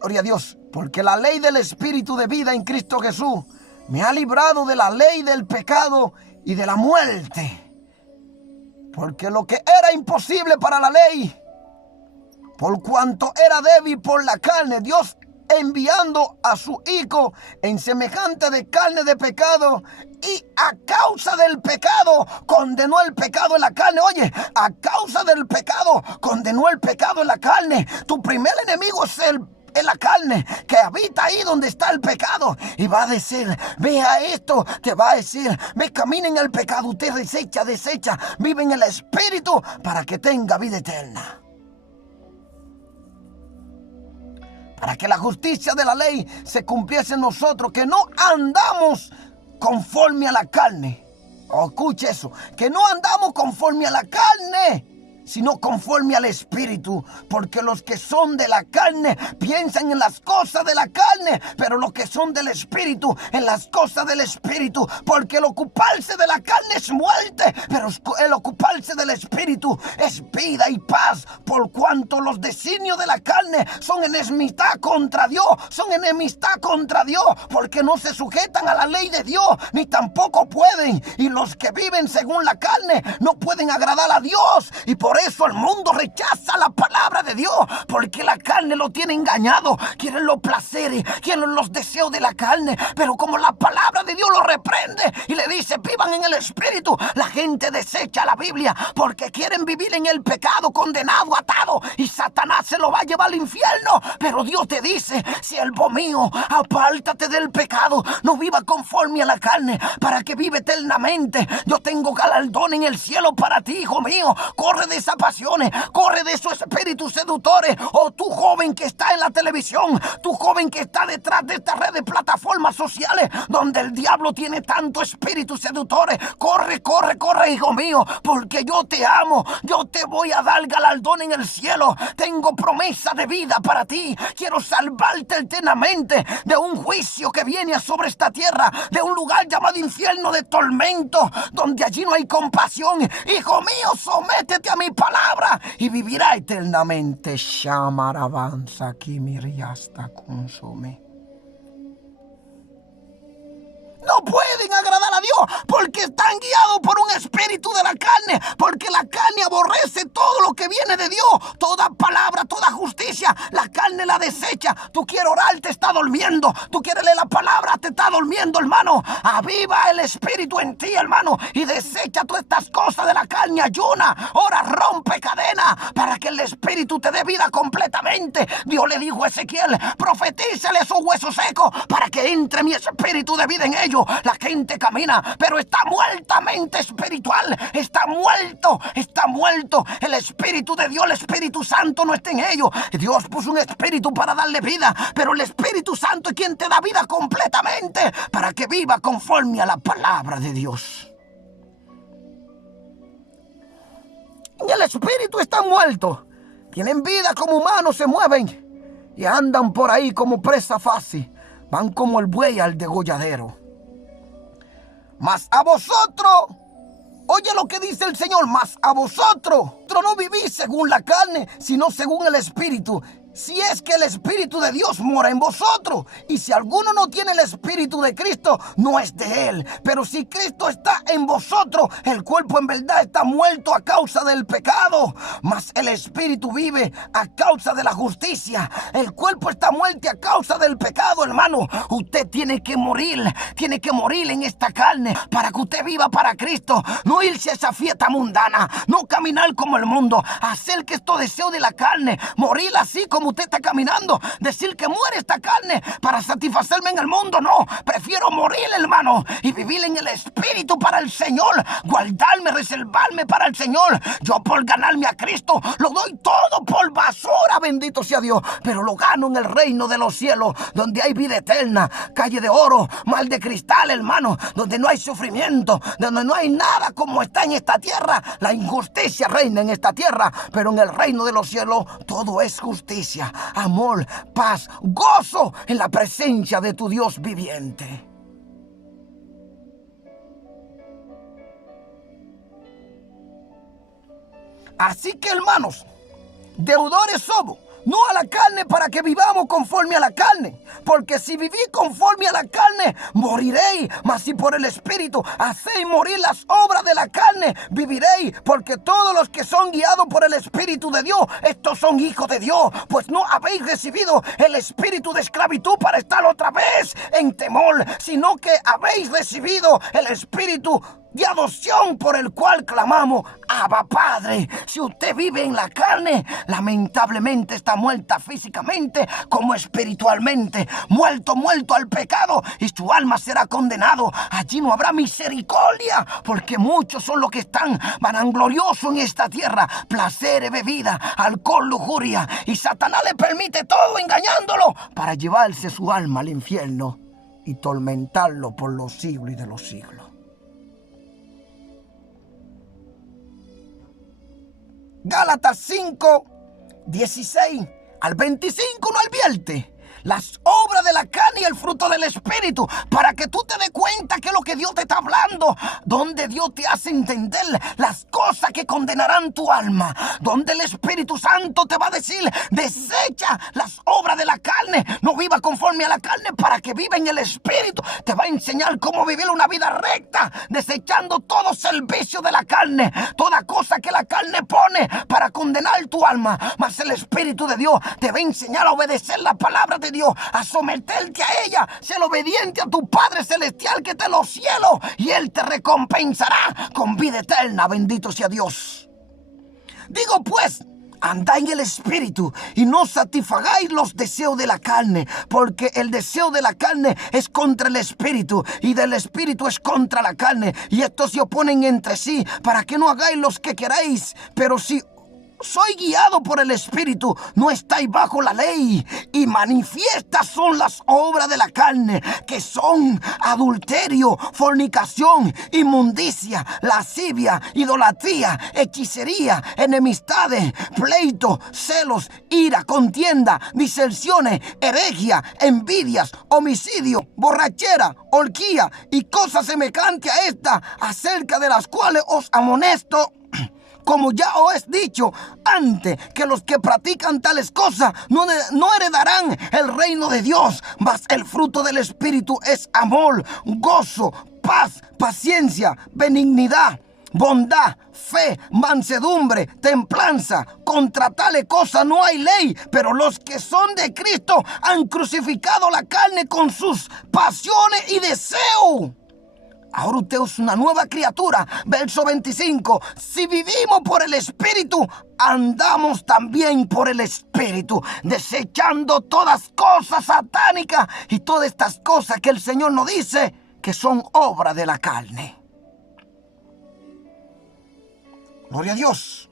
Gloria a Dios, porque la ley del Espíritu de vida en Cristo Jesús me ha librado de la ley del pecado y de la muerte. Porque lo que era imposible para la ley, por cuanto era débil por la carne, Dios enviando a su Hijo en semejante de carne de pecado, y a causa del pecado condenó el pecado en la carne. Oye, a causa del pecado condenó el pecado en la carne. Tu primer enemigo es la carne, que habita ahí donde está el pecado, y va a decir, vea esto, te va a decir, ve, camina en el pecado, usted desecha, vive en el Espíritu para que tenga vida eterna. Para que la justicia de la ley se cumpliese en nosotros, que no andamos conforme a la carne. Escuche eso, que no andamos conforme a la carne, sino conforme al Espíritu, porque los que son de la carne piensan en las cosas de la carne, pero los que son del Espíritu en las cosas del Espíritu, porque el ocuparse de la carne es muerte, pero el ocuparse del Espíritu es vida y paz, por cuanto los designios de la carne son enemistad contra Dios, porque no se sujetan a la ley de Dios, ni tampoco pueden, y los que viven según la carne no pueden agradar a Dios, y por eso el mundo rechaza la palabra de Dios, porque la carne lo tiene engañado. Quieren los placeres, quieren los deseos de la carne, pero como la palabra de Dios lo reprende y le dice, vivan en el Espíritu, la gente desecha la Biblia porque quieren vivir en el pecado, condenado, atado, y Satanás se lo va a llevar al infierno. Pero Dios te dice, siervo mío, apártate del pecado, no viva conforme a la carne, para que vive eternamente. Yo tengo galardón en el cielo para ti, hijo mío. Corre de les apasione. Corre de esos espíritus seductores. Oh, tú joven que está en la televisión, tú joven que está detrás de esta red de plataformas sociales donde el diablo tiene tantos espíritus seductores. Corre, corre, corre, hijo mío, porque yo te amo. Yo te voy a dar galardón en el cielo. Tengo promesa de vida para ti. Quiero salvarte eternamente de un juicio que viene sobre esta tierra, de un lugar llamado infierno de tormento, donde allí no hay compasión. Hijo mío, sométete a mi palabra y vivirá eternamente. Shamaravanza aquí hasta consume. No pueden agradar a Dios porque están guiados por un espíritu de la carne, porque la carne aborrece todo lo que viene de Dios, toda palabra, toda justicia, la carne la desecha. Tú quieres orar, te está durmiendo. Tú quieres leer la palabra, te está durmiendo, hermano. Aviva el espíritu en ti, hermano, y desecha todas estas cosas de la carne. Ayuna, ora, rompe cadena para que el espíritu te dé vida completamente. Dios le dijo a Ezequiel: profetízale a esos huesos secos para que entre mi espíritu de vida en ellos. La gente camina, pero está muertamente espiritual. Está muerto. El Espíritu de Dios, el Espíritu Santo no está en ellos. Dios puso un espíritu para darle vida, pero el Espíritu Santo es quien te da vida completamente para que viva conforme a la palabra de Dios. Y el Espíritu está muerto. Tienen vida como humanos, se mueven y andan por ahí como presa fácil. Van como el buey al degolladero. Mas a vosotros, oye lo que dice el Señor, mas a vosotros no vivís según la carne, sino según el Espíritu. Si es que el Espíritu de Dios mora en vosotros. Y si alguno no tiene el Espíritu de Cristo, no es de él. Pero si Cristo está en vosotros, el cuerpo en verdad está muerto a causa del pecado, mas el Espíritu vive a causa de la justicia. El cuerpo está muerto a causa del pecado, hermano. Usted tiene que morir en esta carne para que usted viva para Cristo. No irse a esa fiesta mundana, no caminar como el mundo, hacer que estos deseos de la carne, morir así como usted está caminando, decir que muere esta carne para satisfacerme en el mundo. No, prefiero morir, hermano, y vivir en el Espíritu para el Señor, guardarme, reservarme para el Señor. Yo por ganarme a Cristo lo doy todo por basura, bendito sea Dios, pero lo gano en el reino de los cielos, donde hay vida eterna, calle de oro, mar de cristal, hermano, donde no hay sufrimiento, donde no hay nada como está en esta tierra. La injusticia reina en esta tierra, pero en el reino de los cielos todo es justicia, amor, paz, gozo en la presencia de tu Dios viviente. Así que, hermanos, deudores somos, no a la carne, para que vivamos conforme a la carne. Porque si vivís conforme a la carne, moriréis. Mas si por el Espíritu hacéis morir las obras de la carne, viviréis. Porque todos los que son guiados por el Espíritu de Dios, estos son hijos de Dios. Pues no habéis recibido el espíritu de esclavitud para estar otra vez en temor, sino que habéis recibido el espíritu de adopción por el cual clamamos: Abba, Padre. Si usted vive en la carne, lamentablemente está muerta físicamente como espiritualmente, muerto al pecado, y su alma será condenado. Allí no habrá misericordia, porque muchos son los que están vanagloriosos en esta tierra, placeres, bebida, alcohol, lujuria, y Satanás le permite todo engañándolo para llevarse su alma al infierno y tormentarlo por los siglos y de los siglos. Gálatas 5, 16 al 25 no advierte las obras de la carne y el fruto del Espíritu, para que tú te des cuenta que es lo que Dios te está hablando, donde Dios te hace entender las cosas que condenarán tu alma, donde el Espíritu Santo te va a decir: desecha las obras de la carne, no viva conforme a la carne para que viva en el Espíritu. Te va a enseñar cómo vivir una vida recta, desechando todo servicio de la carne, toda cosa que la carne pone para condenar tu alma. Mas el Espíritu de Dios te va a enseñar a obedecer la palabra de Dios, a someterte a ella. Ser obediente a tu Padre Celestial que está en los cielos, y Él te recompensará con vida eterna. Bendito sea Dios. Digo pues, andad en el Espíritu y no satisfagáis los deseos de la carne, porque el deseo de la carne es contra el Espíritu, y del Espíritu es contra la carne, y estos se oponen entre sí, para que no hagáis los que queráis. Pero si soy guiado por el Espíritu, no estáis bajo la ley. Y manifiestas son las obras de la carne, que son adulterio, fornicación, inmundicia, lascivia, idolatría, hechicería, enemistades, pleito, celos, ira, contienda, disensiones, herejía, envidias, homicidio, borrachera, orgía y cosas semejantes a esta, acerca de las cuales os amonesto, como ya os he dicho antes, que los que practican tales cosas no heredarán el reino de Dios. Mas el fruto del Espíritu es amor, gozo, paz, paciencia, benignidad, bondad, fe, mansedumbre, templanza. Contra tales cosas no hay ley. Pero los que son de Cristo han crucificado la carne con sus pasiones y deseos. Ahora usted es una nueva criatura. Verso 25. Si vivimos por el Espíritu, andamos también por el Espíritu, desechando todas cosas satánicas y todas estas cosas que el Señor nos dice que son obra de la carne. Gloria a Dios.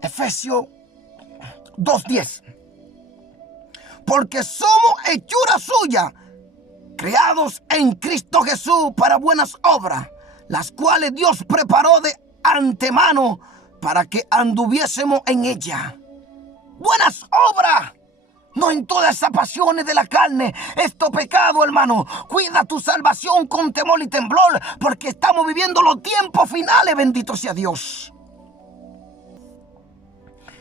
Efesios 2:10. Porque somos hechura suya, creados en Cristo Jesús para buenas obras, las cuales Dios preparó de antemano para que anduviésemos en ella. Buenas obras, no en todas esas pasiones de la carne. Esto pecado, hermano. Cuida tu salvación con temor y temblor, porque estamos viviendo los tiempos finales, bendito sea Dios.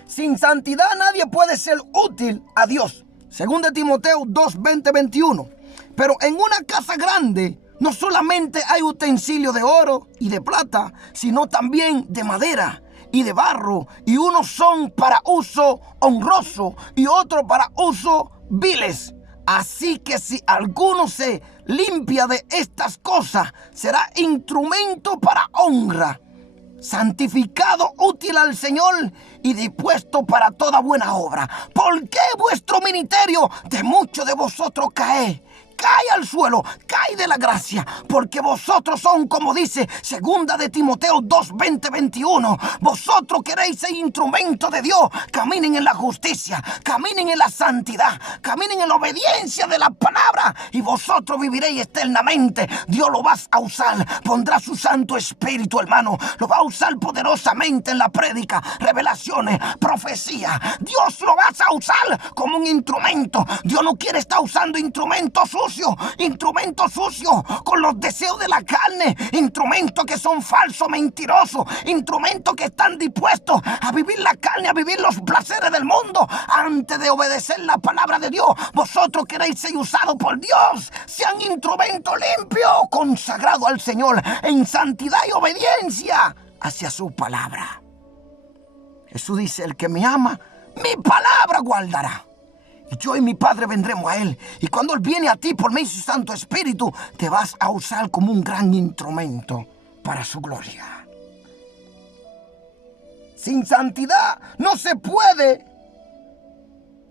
Sin santidad nadie puede ser útil a Dios. 2 Timoteo 2:20-21. Pero en una casa grande no solamente hay utensilios de oro y de plata, sino también de madera y de barro, y unos son para uso honroso y otros para uso viles. Así que si alguno se limpia de estas cosas, será instrumento para honra, santificado, útil al Señor y dispuesto para toda buena obra. ¿Por qué vuestro ministerio de muchos de vosotros cae al suelo, cae de la gracia? Porque vosotros son, como dice 2 de Timoteo 2:20-21, vosotros queréis ser instrumento de Dios. Caminen en la justicia, caminen en la santidad, caminen en la obediencia de la palabra, y vosotros viviréis eternamente. Dios lo va a usar, pondrá su Santo Espíritu, hermano, lo va a usar poderosamente en la prédica, revelaciones, profecía. Dios lo va a usar como un instrumento. Dios no quiere estar usando instrumentos sucios con los deseos de la carne, instrumentos que son falsos, mentirosos, instrumentos que están dispuestos a vivir la carne, a vivir los placeres del mundo antes de obedecer la palabra de Dios. Vosotros queréis ser usados por Dios. Sean instrumentos limpios, consagrados al Señor en santidad y obediencia hacia su palabra. Jesús dice: el que me ama, mi palabra guardará. Y yo y mi Padre vendremos a Él. Y cuando Él viene a ti por medio de su Santo Espíritu, te vas a usar como un gran instrumento para su gloria. Sin santidad no se puede,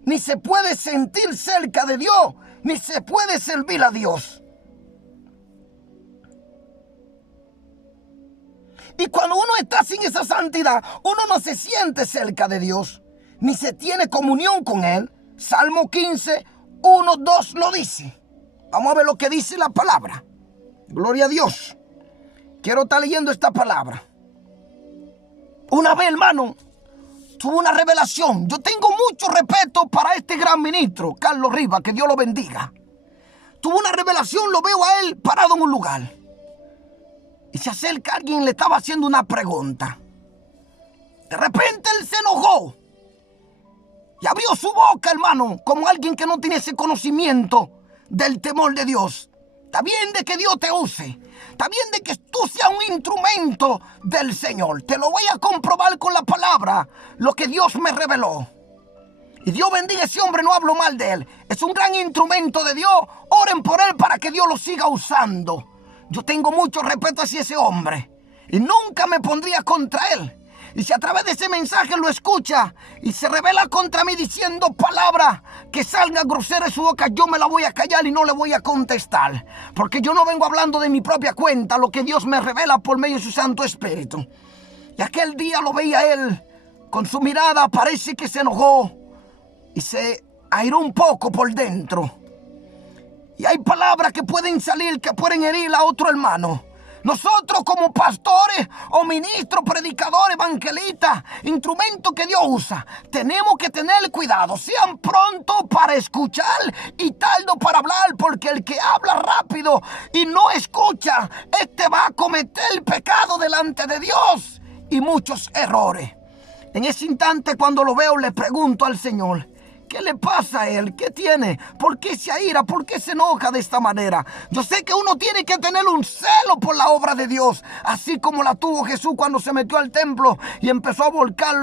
ni se puede sentir cerca de Dios, ni se puede servir a Dios. Y cuando uno está sin esa santidad, uno no se siente cerca de Dios, ni se tiene comunión con Él. Salmo 15, 1, 2 lo dice. Vamos a ver lo que dice la palabra. Gloria a Dios. Quiero estar leyendo esta palabra. Una vez, hermano, tuve una revelación. Yo tengo mucho respeto para este gran ministro, Carlos Rivas, que Dios lo bendiga. Tuve una revelación, lo veo a él parado en un lugar. Y se acerca alguien, le estaba haciendo una pregunta. De repente él se enojó. Y abrió su boca, hermano, como alguien que no tiene ese conocimiento del temor de Dios. Está bien de que Dios te use. Está bien de que tú seas un instrumento del Señor. Te lo voy a comprobar con la palabra, lo que Dios me reveló. Y Dios bendiga a ese hombre, no hablo mal de él. Es un gran instrumento de Dios. Oren por él para que Dios lo siga usando. Yo tengo mucho respeto hacia ese hombre. Y nunca me pondría contra él. Y si a través de ese mensaje lo escucha y se revela contra mí diciendo palabras que salga grosera de su boca, yo me la voy a callar y no le voy a contestar. Porque yo no vengo hablando de mi propia cuenta, lo que Dios me revela por medio de su Santo Espíritu. Y aquel día lo veía él, con su mirada parece que se enojó y se airó un poco por dentro. Y hay palabras que pueden salir, que pueden herir a otro hermano. Nosotros como pastores o ministros, predicadores, evangelistas, instrumentos que Dios usa, tenemos que tener cuidado. Sean prontos para escuchar y tardos para hablar, porque el que habla rápido y no escucha, este va a cometer pecado delante de Dios y muchos errores. En ese instante, cuando lo veo, le pregunto al Señor: ¿qué le pasa a él? ¿Qué tiene? ¿Por qué se aira? ¿Por qué se enoja de esta manera? Yo sé que uno tiene que tener un celo por la obra de Dios, así como la tuvo Jesús cuando se metió al templo y empezó a volcar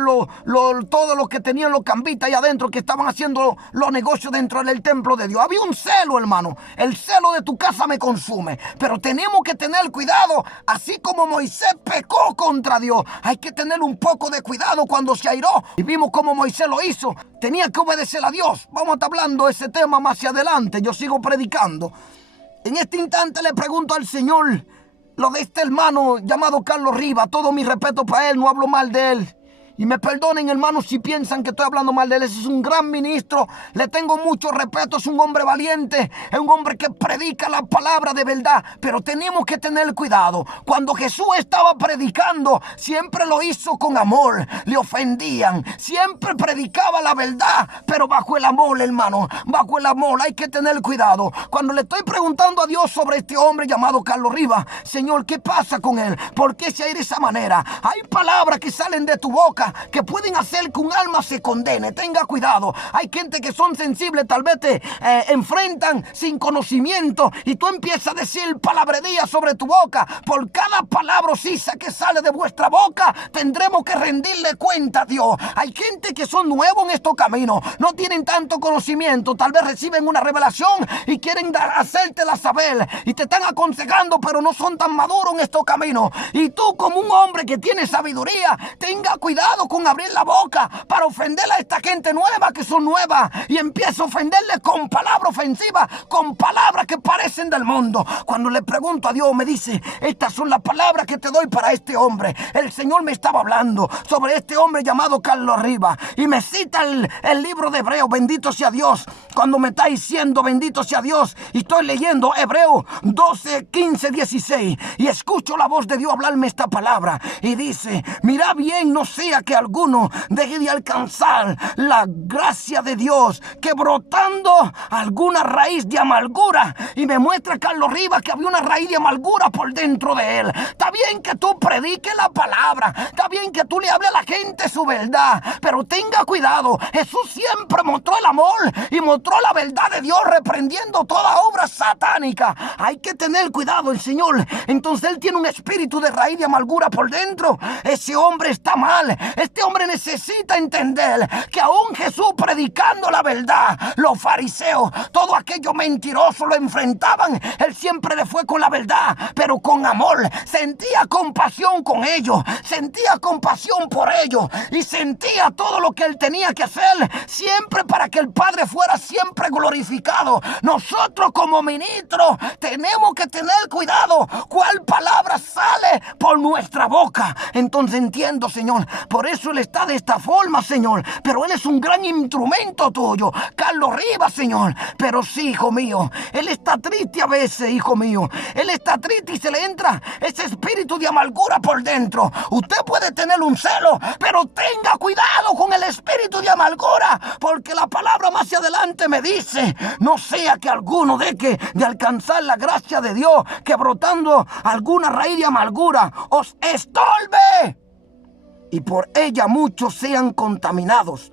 todo lo que tenían los cambitas ahí adentro, que estaban haciendo los negocios dentro del templo de Dios. Había un celo, hermano. El celo de tu casa me consume. Pero tenemos que tener cuidado, así como Moisés pecó contra Dios. Hay que tener un poco de cuidado cuando se airó. Y vimos cómo Moisés lo hizo. Tenía que obedecer a Dios. Vamos a estar hablando de ese tema más hacia adelante. Yo sigo predicando. En este instante le pregunto al Señor lo de este hermano llamado Carlos Rivas. Todo mi respeto para él, no hablo mal de él. Y me perdonen, hermanos, si piensan que estoy hablando mal de él. Ese es un gran ministro, le tengo mucho respeto, es un hombre valiente, es un hombre que predica la palabra de verdad. Pero tenemos que tener cuidado. Cuando Jesús estaba predicando, siempre lo hizo con amor. Le ofendían, siempre predicaba la verdad, pero bajo el amor, hermano, bajo el amor. Hay que tener cuidado. Cuando le estoy preguntando a Dios sobre este hombre llamado Carlos Rivas: Señor, ¿qué pasa con él? ¿Por qué se aira de esa manera? Hay palabras que salen de tu boca que pueden hacer que un alma se condene. Tenga cuidado. Hay gente que son sensibles, tal vez te enfrentan sin conocimiento y tú empiezas a decir palabrería sobre tu boca. Por cada palabra ocisa que sale de vuestra boca, tendremos que rendirle cuenta a Dios. Hay gente que son nuevos en estos caminos, no tienen tanto conocimiento, tal vez reciben una revelación y quieren hacértela saber y te están aconsejando, pero no son tan maduros en estos caminos. Y tú, como un hombre que tiene sabiduría, tenga cuidado con abrir la boca para ofender a esta gente nueva que son nuevas, y empieza a ofenderle con palabras ofensivas, con palabras que parecen del mundo. Cuando le pregunto a Dios, me dice: estas son las palabras que te doy para este hombre. El Señor me estaba hablando sobre este hombre llamado Carlos Rivas y me cita el libro de Hebreos. Bendito sea Dios. Cuando me está diciendo bendito sea Dios, y estoy leyendo Hebreos 12, 15, 16 y escucho la voz de Dios hablarme esta palabra y dice: mira bien, no sea que alguno deje de alcanzar la gracia de Dios, que brotando alguna raíz de amargura. Y me muestra Carlos Rivas que había una raíz de amargura por dentro de él. Está bien que tú prediques la palabra, está bien que tú le hables a la gente su verdad, pero tenga cuidado. Jesús siempre mostró el amor y mostró la verdad de Dios, reprendiendo toda obra satánica. Hay que tener cuidado. El Señor, entonces, él tiene un espíritu de raíz de amargura por dentro. Ese hombre está mal. Este hombre necesita entender que aún Jesús predicando la verdad, los fariseos, todos aquellos mentirosos lo enfrentaban. Él siempre le fue con la verdad, pero con amor. Sentía compasión con ellos, sentía compasión por ellos y sentía todo lo que él tenía que hacer siempre para que el Padre fuera siempre glorificado. Nosotros como ministros tenemos que tener cuidado cuál palabra sale por nuestra boca. Entonces entiendo, Señor, por eso él está de esta forma, Señor, pero él es un gran instrumento tuyo, Carlos Rivas, Señor. Pero sí, hijo mío, él está triste a veces, hijo mío. Él está triste y se le entra ese espíritu de amargura por dentro. Usted puede tener un celo, pero tenga cuidado con el espíritu de amargura, porque la palabra más adelante me dice: no sea que alguno deje de alcanzar la gracia de Dios, que brotando alguna raíz de amargura os estorbe y por ella muchos sean contaminados.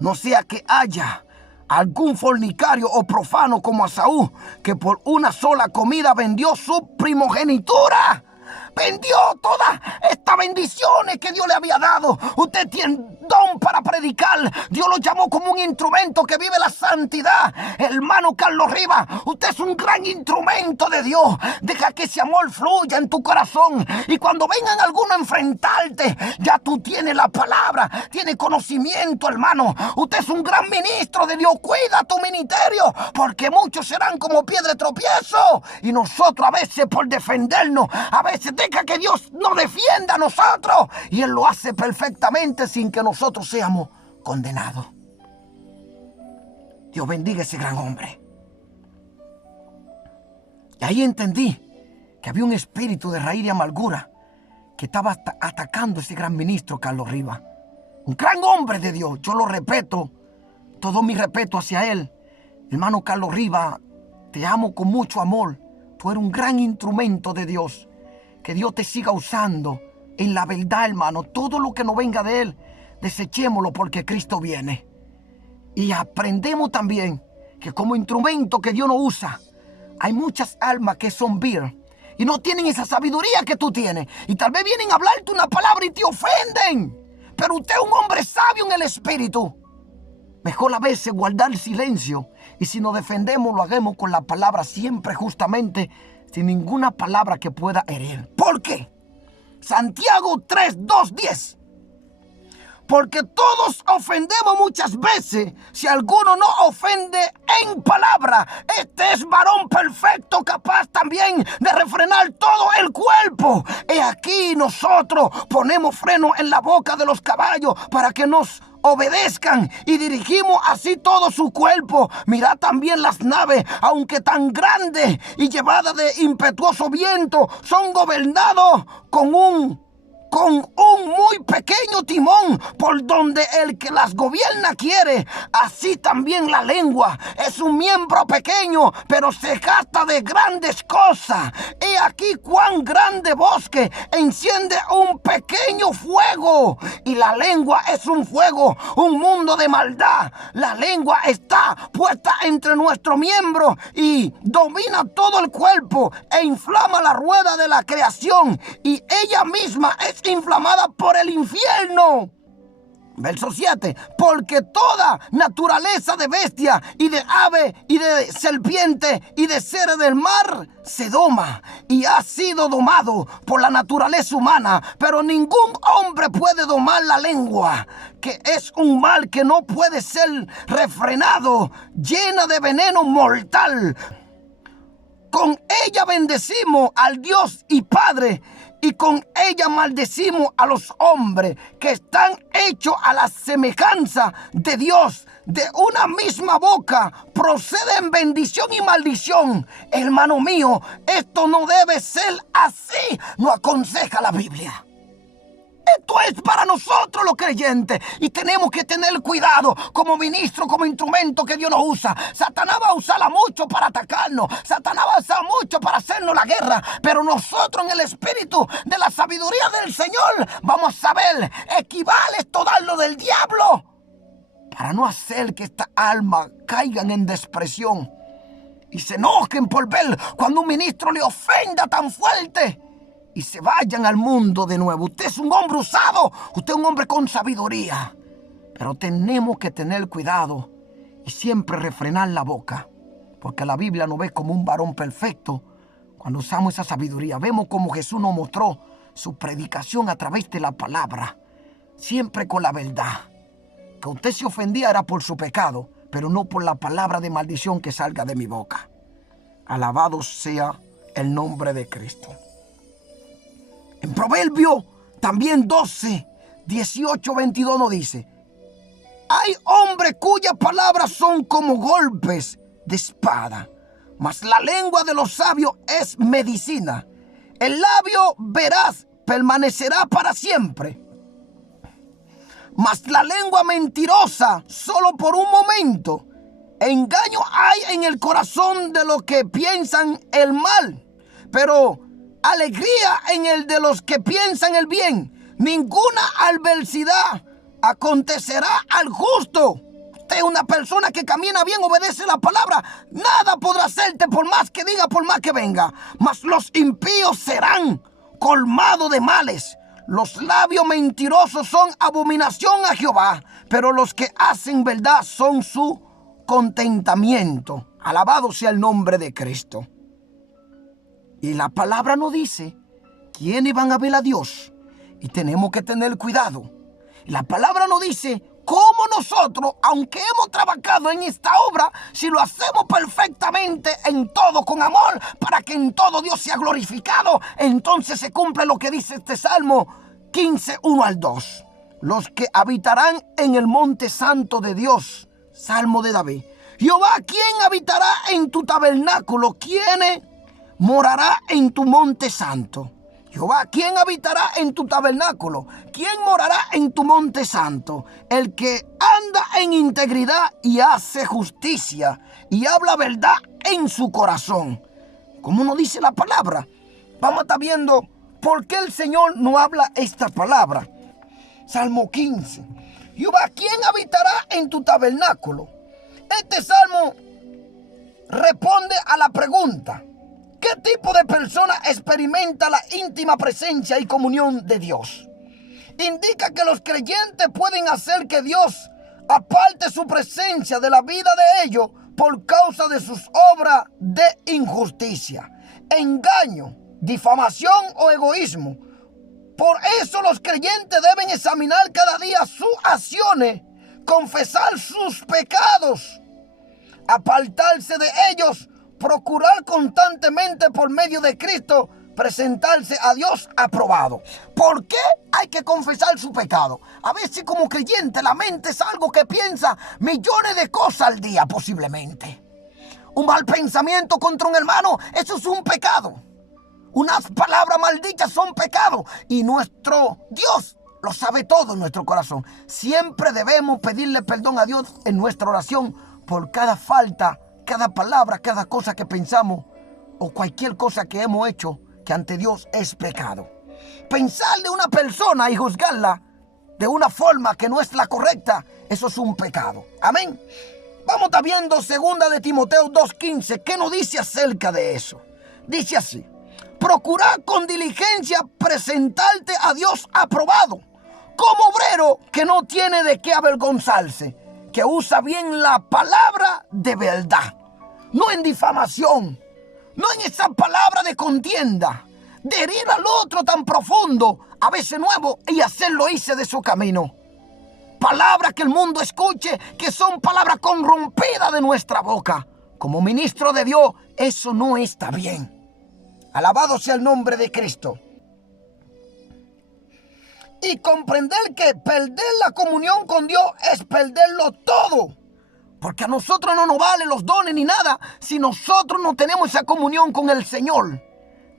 No sea que haya algún fornicario o profano como Esaú, que por una sola comida vendió su primogenitura. Vendió todas estas bendiciones que Dios le había dado. Usted tiene don para predicar. Dios lo llamó como un instrumento que vive la santidad. Hermano Carlos Rivas, usted es un gran instrumento de Dios. Deja que ese amor fluya en tu corazón. Y cuando vengan algunos a enfrentarte, ya tú tienes la palabra, tienes conocimiento, hermano. Usted es un gran ministro de Dios. Cuida tu ministerio, porque muchos serán como piedra de tropiezo. Y nosotros a veces, por defendernos, a veces significa que Dios nos defiende a nosotros y Él lo hace perfectamente sin que nosotros seamos condenados. Dios bendiga a ese gran hombre. Y ahí entendí que había un espíritu de raíz y amargura que estaba atacando a ese gran ministro Carlos Rivas. Un gran hombre de Dios, yo lo respeto, todo mi respeto hacia él. Hermano Carlos Rivas, te amo con mucho amor. Tú eres un gran instrumento de Dios. Que Dios te siga usando en la verdad, hermano. Todo lo que no venga de él, desechémoslo porque Cristo viene. Y aprendemos también que como instrumento que Dios nos usa, hay muchas almas que son vil y no tienen esa sabiduría que tú tienes. Y tal vez vienen a hablarte una palabra y te ofenden. Pero usted es un hombre sabio en el espíritu. Mejor a veces guardar silencio. Y si nos defendemos, lo hagamos con la palabra siempre justamente, sin ninguna palabra que pueda herir. ¿Por qué? Santiago 3:2-10. Porque todos ofendemos muchas veces. Si alguno no ofende en palabra, este es varón perfecto, capaz también de refrenar todo el cuerpo. He aquí nosotros ponemos freno en la boca de los caballos para que nos obedezcan y dirigimos así todo su cuerpo. Mirad también las naves, aunque tan grandes y llevadas de impetuoso viento, son gobernados con un muy pequeño timón por donde el que las gobierna quiere. Así también la lengua es un miembro pequeño, pero se gasta de grandes cosas. He aquí cuán grande bosque enciende un pequeño fuego. Y la lengua es un fuego, un mundo de maldad. La lengua está puesta entre nuestros miembros y domina todo el cuerpo e inflama la rueda de la creación. Y ella misma es inflamada por el infierno. Verso 7. Porque toda naturaleza de bestia y de ave y de serpiente y de seres del mar se doma y ha sido domado por la naturaleza humana. Pero ningún hombre puede domar la lengua, que es un mal que no puede ser refrenado, llena de veneno mortal. Con ella bendecimos al Dios y Padre, y con ella maldecimos a los hombres que están hechos a la semejanza de Dios. De una misma boca proceden bendición y maldición. Hermano mío, esto no debe ser así, nos aconseja la Biblia. Esto es para nosotros los creyentes y tenemos que tener cuidado como ministro, como instrumento que Dios nos usa. Satanás va a usarla mucho para atacarnos. Satanás va a usar mucho para hacernos la guerra. Pero nosotros en el espíritu de la sabiduría del Señor vamos a saber esquivar esto, darlo del diablo, para no hacer que esta alma caigan en depresión y se enojen por ver cuando un ministro le ofenda tan fuerte y se vayan al mundo de nuevo. Usted es un hombre usado, usted es un hombre con sabiduría, pero tenemos que tener cuidado y siempre refrenar la boca, porque la Biblia nos ve como un varón perfecto. Cuando usamos esa sabiduría, vemos como Jesús nos mostró su predicación a través de la palabra, siempre con la verdad. Que usted se ofendía era por su pecado, pero no por la palabra de maldición que salga de mi boca. Alabado sea el nombre de Cristo. En Proverbio también 12, 18, 22 nos dice: hay hombres cuyas palabras son como golpes de espada, mas la lengua de los sabios es medicina. El labio veraz permanecerá para siempre, mas la lengua mentirosa solo por un momento. Engaño hay en el corazón de los que piensan el mal, pero alegría en el de los que piensan el bien. Ninguna adversidad acontecerá al justo. Usted es una persona que camina bien, obedece la palabra. Nada podrá hacerte por más que diga, por más que venga. Mas los impíos serán colmados de males. Los labios mentirosos son abominación a Jehová, pero los que hacen verdad son su contentamiento. Alabado sea el nombre de Cristo. Y la palabra nos dice quiénes van a ver a Dios. Y tenemos que tener cuidado. La palabra nos dice cómo nosotros, aunque hemos trabajado en esta obra, si lo hacemos perfectamente en todo con amor, para que que en todo Dios sea glorificado, entonces se cumple lo que dice este Salmo 15, 1 al 2. Los que habitarán en el monte santo de Dios. Salmo de David. Jehová, ¿quién habitará en tu tabernáculo? ¿Quién morará en tu monte santo? Jehová, ¿quién habitará en tu tabernáculo? ¿Quién morará en tu monte santo? El que anda en integridad y hace justicia y habla verdad en su corazón. Como nos dice la palabra, vamos a estar viendo por qué el Señor no habla esta palabra. Salmo 15. Jehová, ¿quién habitará en tu tabernáculo? Este salmo responde a la pregunta: ¿qué tipo de persona experimenta la íntima presencia y comunión de Dios? Indica que los creyentes pueden hacer que Dios aparte su presencia de la vida de ellos por causa de sus obras de injusticia, engaño, difamación o egoísmo. Por eso los creyentes deben examinar cada día sus acciones, confesar sus pecados, apartarse de ellos, procurar constantemente por medio de Cristo presentarse a Dios aprobado. ¿Por qué hay que confesar su pecado? A veces como creyente la mente es algo que piensa millones de cosas al día posiblemente. Un mal pensamiento contra un hermano, eso es un pecado. Unas palabras malditas son pecado. Y nuestro Dios lo sabe todo en nuestro corazón. Siempre debemos pedirle perdón a Dios en nuestra oración por cada falta, cada palabra, cada cosa que pensamos o cualquier cosa que hemos hecho que ante Dios es pecado. Pensar de una persona y juzgarla de una forma que no es la correcta, eso es un pecado. Amén. Vamos a estar viendo 2 de Timoteo 2:15. ¿Qué nos dice acerca de eso? Dice así: procurar con diligencia presentarte a Dios aprobado, como obrero que no tiene de qué avergonzarse, que usa bien la palabra de verdad, no en difamación, no en esa palabra de contienda, de herir al otro tan profundo, a veces nuevo, y hacerlo irse de su camino. Palabras que el mundo escuche, que son palabras corrompidas de nuestra boca. Como ministro de Dios, eso no está bien. Alabado sea el nombre de Cristo. Y comprender que perder la comunión con Dios es perderlo todo. Porque a nosotros no nos valen los dones ni nada si nosotros no tenemos esa comunión con el Señor.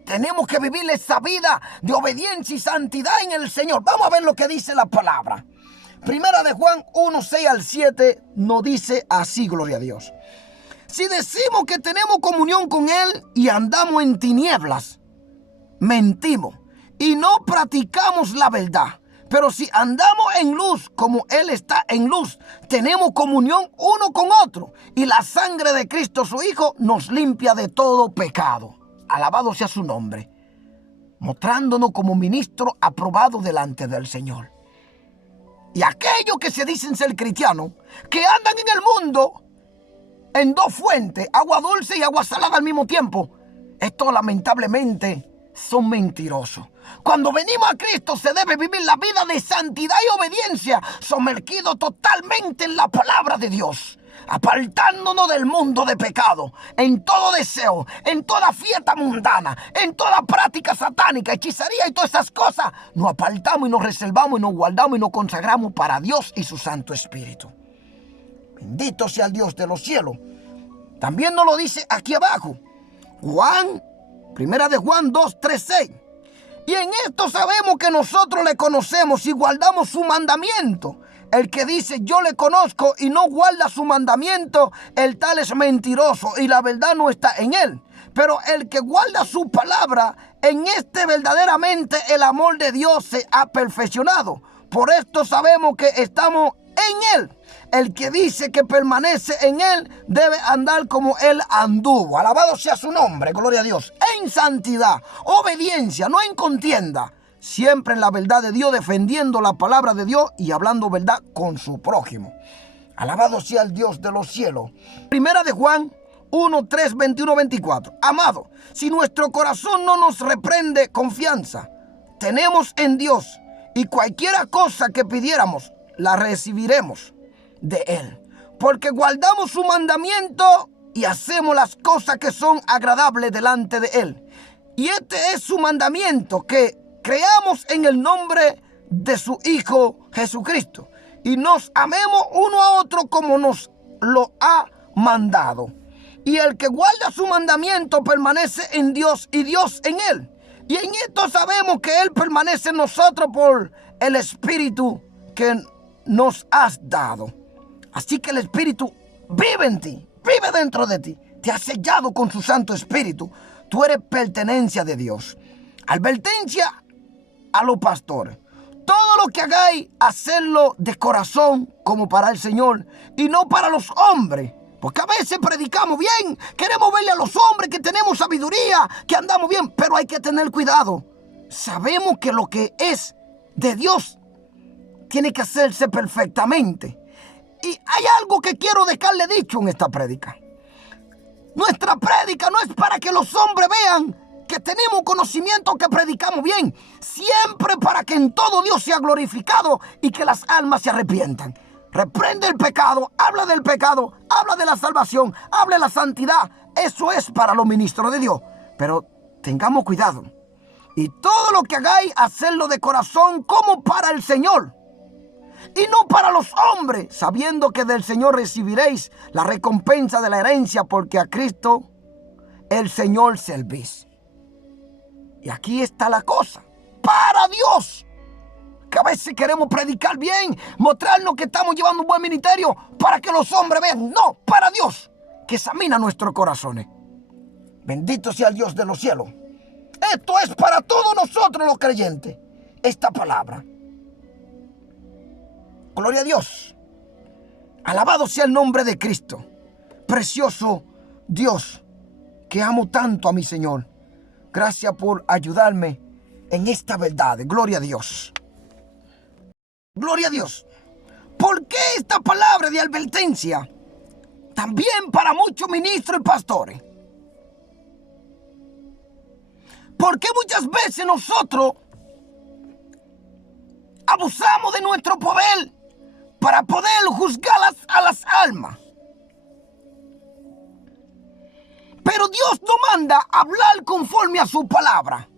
Tenemos que vivir esa vida de obediencia y santidad en el Señor. Vamos a ver lo que dice la palabra. Primera de Juan 1, 6 al 7 nos dice así, gloria a Dios. Si decimos que tenemos comunión con Él y andamos en tinieblas, mentimos y no practicamos la verdad. Pero si andamos en luz como Él está en luz, tenemos comunión uno con otro. Y la sangre de Cristo, su Hijo, nos limpia de todo pecado. Alabado sea su nombre. Mostrándonos como ministro aprobado delante del Señor. Y aquellos que se dicen ser cristianos, que andan en el mundo en dos fuentes, agua dulce y agua salada al mismo tiempo, estos lamentablemente son mentirosos. Cuando venimos a Cristo se debe vivir la vida de santidad y obediencia, sumergido totalmente en la palabra de Dios, apartándonos del mundo de pecado, en todo deseo, en toda fiesta mundana, en toda práctica satánica, hechicería y todas esas cosas. Nos apartamos y nos reservamos y nos guardamos y nos consagramos para Dios y su Santo Espíritu. Bendito sea el Dios de los cielos. También nos lo dice aquí abajo. Primera de Juan 2, 3, 6. Y en esto sabemos que nosotros le conocemos y guardamos su mandamiento. El que dice yo le conozco y no guarda su mandamiento, el tal es mentiroso y la verdad no está en él. Pero el que guarda su palabra, en este verdaderamente el amor de Dios se ha perfeccionado. Por esto sabemos que estamos en él. El que dice que permanece en él debe andar como él anduvo. Alabado sea su nombre, gloria a Dios. En santidad, obediencia, no en contienda. Siempre en la verdad de Dios, defendiendo la palabra de Dios y hablando verdad con su prójimo. Alabado sea el Dios de los cielos. Primera de Juan 1, 3, 21, 24. Amado, si nuestro corazón no nos reprende confianza, tenemos en Dios y cualquiera cosa que pidiéramos, la recibiremos de Él. Porque guardamos su mandamiento y hacemos las cosas que son agradables delante de Él. Y este es su mandamiento, que creamos en el nombre de su Hijo Jesucristo y nos amemos uno a otro como nos lo ha mandado. Y el que guarda su mandamiento permanece en Dios y Dios en él. Y en esto sabemos que Él permanece en nosotros por el Espíritu que nos has dado. Así que el Espíritu vive en ti, vive dentro de ti. Te ha sellado con su Santo Espíritu. Tú eres pertenencia de Dios. Advertencia a los pastores: todo lo que hagáis, hacedlo de corazón como para el Señor y no para los hombres. Porque a veces predicamos bien, queremos verle a los hombres que tenemos sabiduría, que andamos bien, pero hay que tener cuidado. Sabemos que lo que es de Dios tiene que hacerse perfectamente. Y hay algo que quiero dejarle dicho en esta prédica. Nuestra prédica no es para que los hombres vean que tenemos conocimiento, que predicamos bien. Siempre para que en todo Dios sea glorificado y que las almas se arrepientan. Reprende el pecado, habla del pecado, habla de la salvación, habla de la santidad. Eso es para los ministros de Dios. Pero tengamos cuidado. Y todo lo que hagáis, hacedlo de corazón como para el Señor y no para los hombres, sabiendo que del Señor recibiréis la recompensa de la herencia, porque a Cristo el Señor servís. Y aquí está la cosa: para Dios. Que a veces queremos predicar bien, mostrarnos que estamos llevando un buen ministerio para que los hombres vean. No, para Dios, que examina nuestros corazones. Bendito sea el Dios de los cielos. Esto es para todos nosotros los creyentes, esta palabra. Gloria a Dios. Alabado sea el nombre de Cristo. Precioso Dios, que amo tanto a mi Señor. Gracias por ayudarme en esta verdad. Gloria a Dios. Gloria a Dios. ¿Por qué esta palabra de advertencia? También para muchos ministros y pastores. Porque muchas veces nosotros abusamos de nuestro poder para poder juzgar a las almas. Pero Dios nos manda a hablar conforme a su palabra.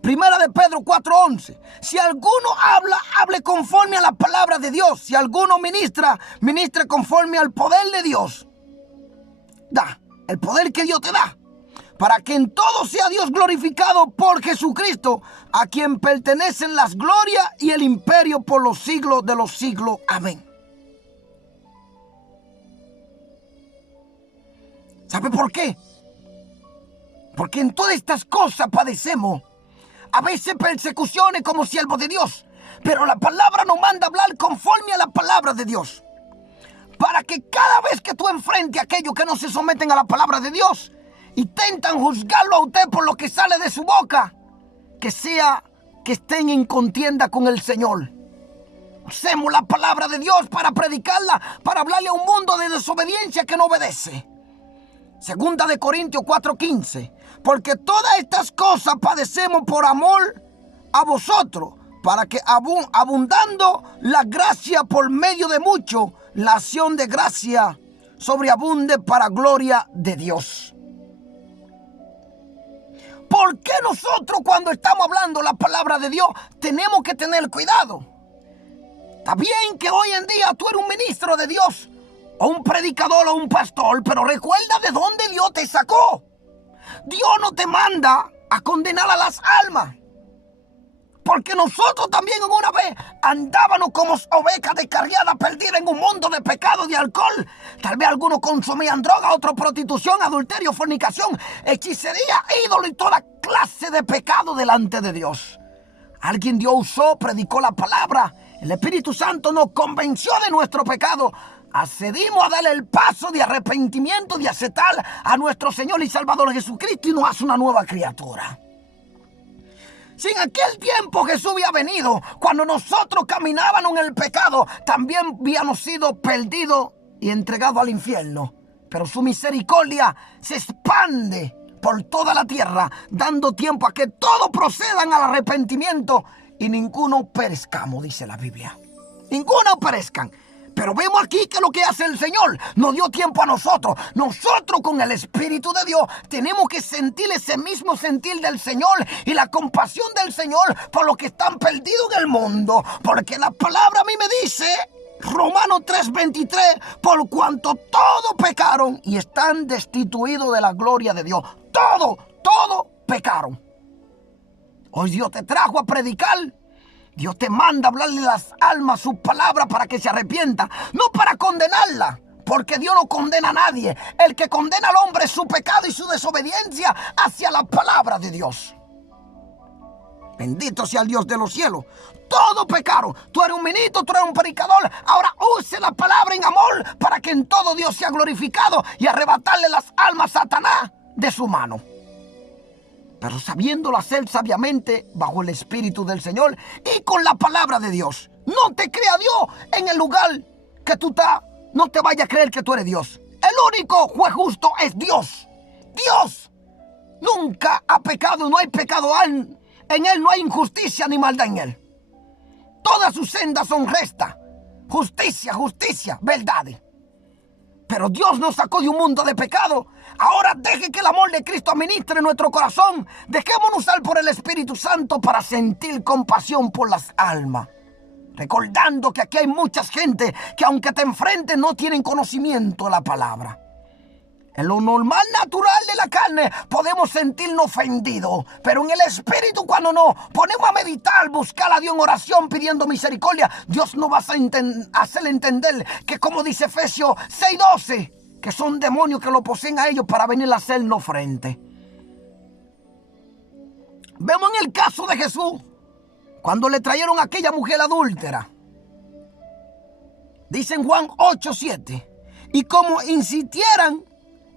Primera de Pedro 4:11. Si alguno habla, hable conforme a la palabra de Dios. Si alguno ministra, ministre conforme al poder de Dios. Da el poder que Dios te da, para que en todo sea Dios glorificado por Jesucristo, a quien pertenecen las glorias y el imperio por los siglos de los siglos. Amén. ¿Sabe por qué? Porque en todas estas cosas padecemos a veces persecuciones como siervos de Dios, pero la palabra nos manda a hablar conforme a la palabra de Dios, para que cada vez que tú enfrentes a aquellos que no se someten a la palabra de Dios, intentan juzgarlo a usted por lo que sale de su boca, que sea que estén en contienda con el Señor. Usemos la palabra de Dios para predicarla, para hablarle a un mundo de desobediencia que no obedece. Segunda de Corintios 4:15. Porque todas estas cosas padecemos por amor a vosotros, para que abundando la gracia por medio de muchos, la acción de gracia sobreabunde para gloria de Dios. ¿Por qué nosotros, cuando estamos hablando la palabra de Dios, tenemos que tener cuidado? Está bien que hoy en día tú eres un ministro de Dios, o un predicador o un pastor, pero recuerda de dónde Dios te sacó. Dios no te manda a condenar a las almas. Porque nosotros también en una vez andábamos como ovejas descarriadas, perdidas en un mundo de pecado, de alcohol. Tal vez algunos consumían droga, otros prostitución, adulterio, fornicación, hechicería, ídolo y toda clase de pecado delante de Dios. Alguien Dios usó, predicó la palabra. El Espíritu Santo nos convenció de nuestro pecado. Accedimos a darle el paso de arrepentimiento, de aceptar a nuestro Señor y Salvador Jesucristo, y nos hace una nueva criatura. Si en aquel tiempo Jesús había venido, cuando nosotros caminábamos en el pecado, también habíamos sido perdidos y entregados al infierno. Pero su misericordia se expande por toda la tierra, dando tiempo a que todos procedan al arrepentimiento y ninguno perezcamos, dice la Biblia. Ninguno perezcan. Pero vemos aquí que lo que hace el Señor nos dio tiempo a nosotros. Nosotros con el Espíritu de Dios tenemos que sentir ese mismo sentir del Señor y la compasión del Señor por los que están perdidos en el mundo. Porque la palabra a mí me dice, Romanos 3:23, por cuanto todos pecaron y están destituidos de la gloria de Dios. Todos pecaron. Hoy Dios te trajo a predicar. Dios te manda a hablarle a las almas su palabra para que se arrepienta, no para condenarla, porque Dios no condena a nadie. El que condena al hombre es su pecado y su desobediencia hacia la palabra de Dios. Bendito sea el Dios de los cielos. Todos pecaron. Tú eres un ministro, tú eres un predicador. Ahora use la palabra en amor para que en todo Dios sea glorificado y arrebatarle las almas a Satanás de su mano. Pero sabiéndolo hacer sabiamente bajo el Espíritu del Señor y con la palabra de Dios. No te crea Dios en el lugar que tú estás. No te vayas a creer que tú eres Dios. El único juez justo es Dios. Dios nunca ha pecado, no hay pecado en Él, no hay injusticia ni maldad en Él. Todas sus sendas son rectas. Justicia, verdades. Pero Dios nos sacó de un mundo de pecado. Ahora deje que el amor de Cristo administre nuestro corazón. Dejémonos usar por el Espíritu Santo para sentir compasión por las almas. Recordando que aquí hay mucha gente que aunque te enfrenten no tienen conocimiento de la palabra. En lo normal, natural de la carne, podemos sentirnos ofendidos. Pero en el Espíritu, cuando nos ponemos a meditar, buscar a Dios en oración, pidiendo misericordia, Dios nos va a hacer entender que, como dice Efesios 6:12, que son demonios que lo poseen a ellos para venir a hacernos frente. Vemos en el caso de Jesús, cuando le trajeron a aquella mujer adúltera. Dice en Juan 8:7, y como insistieran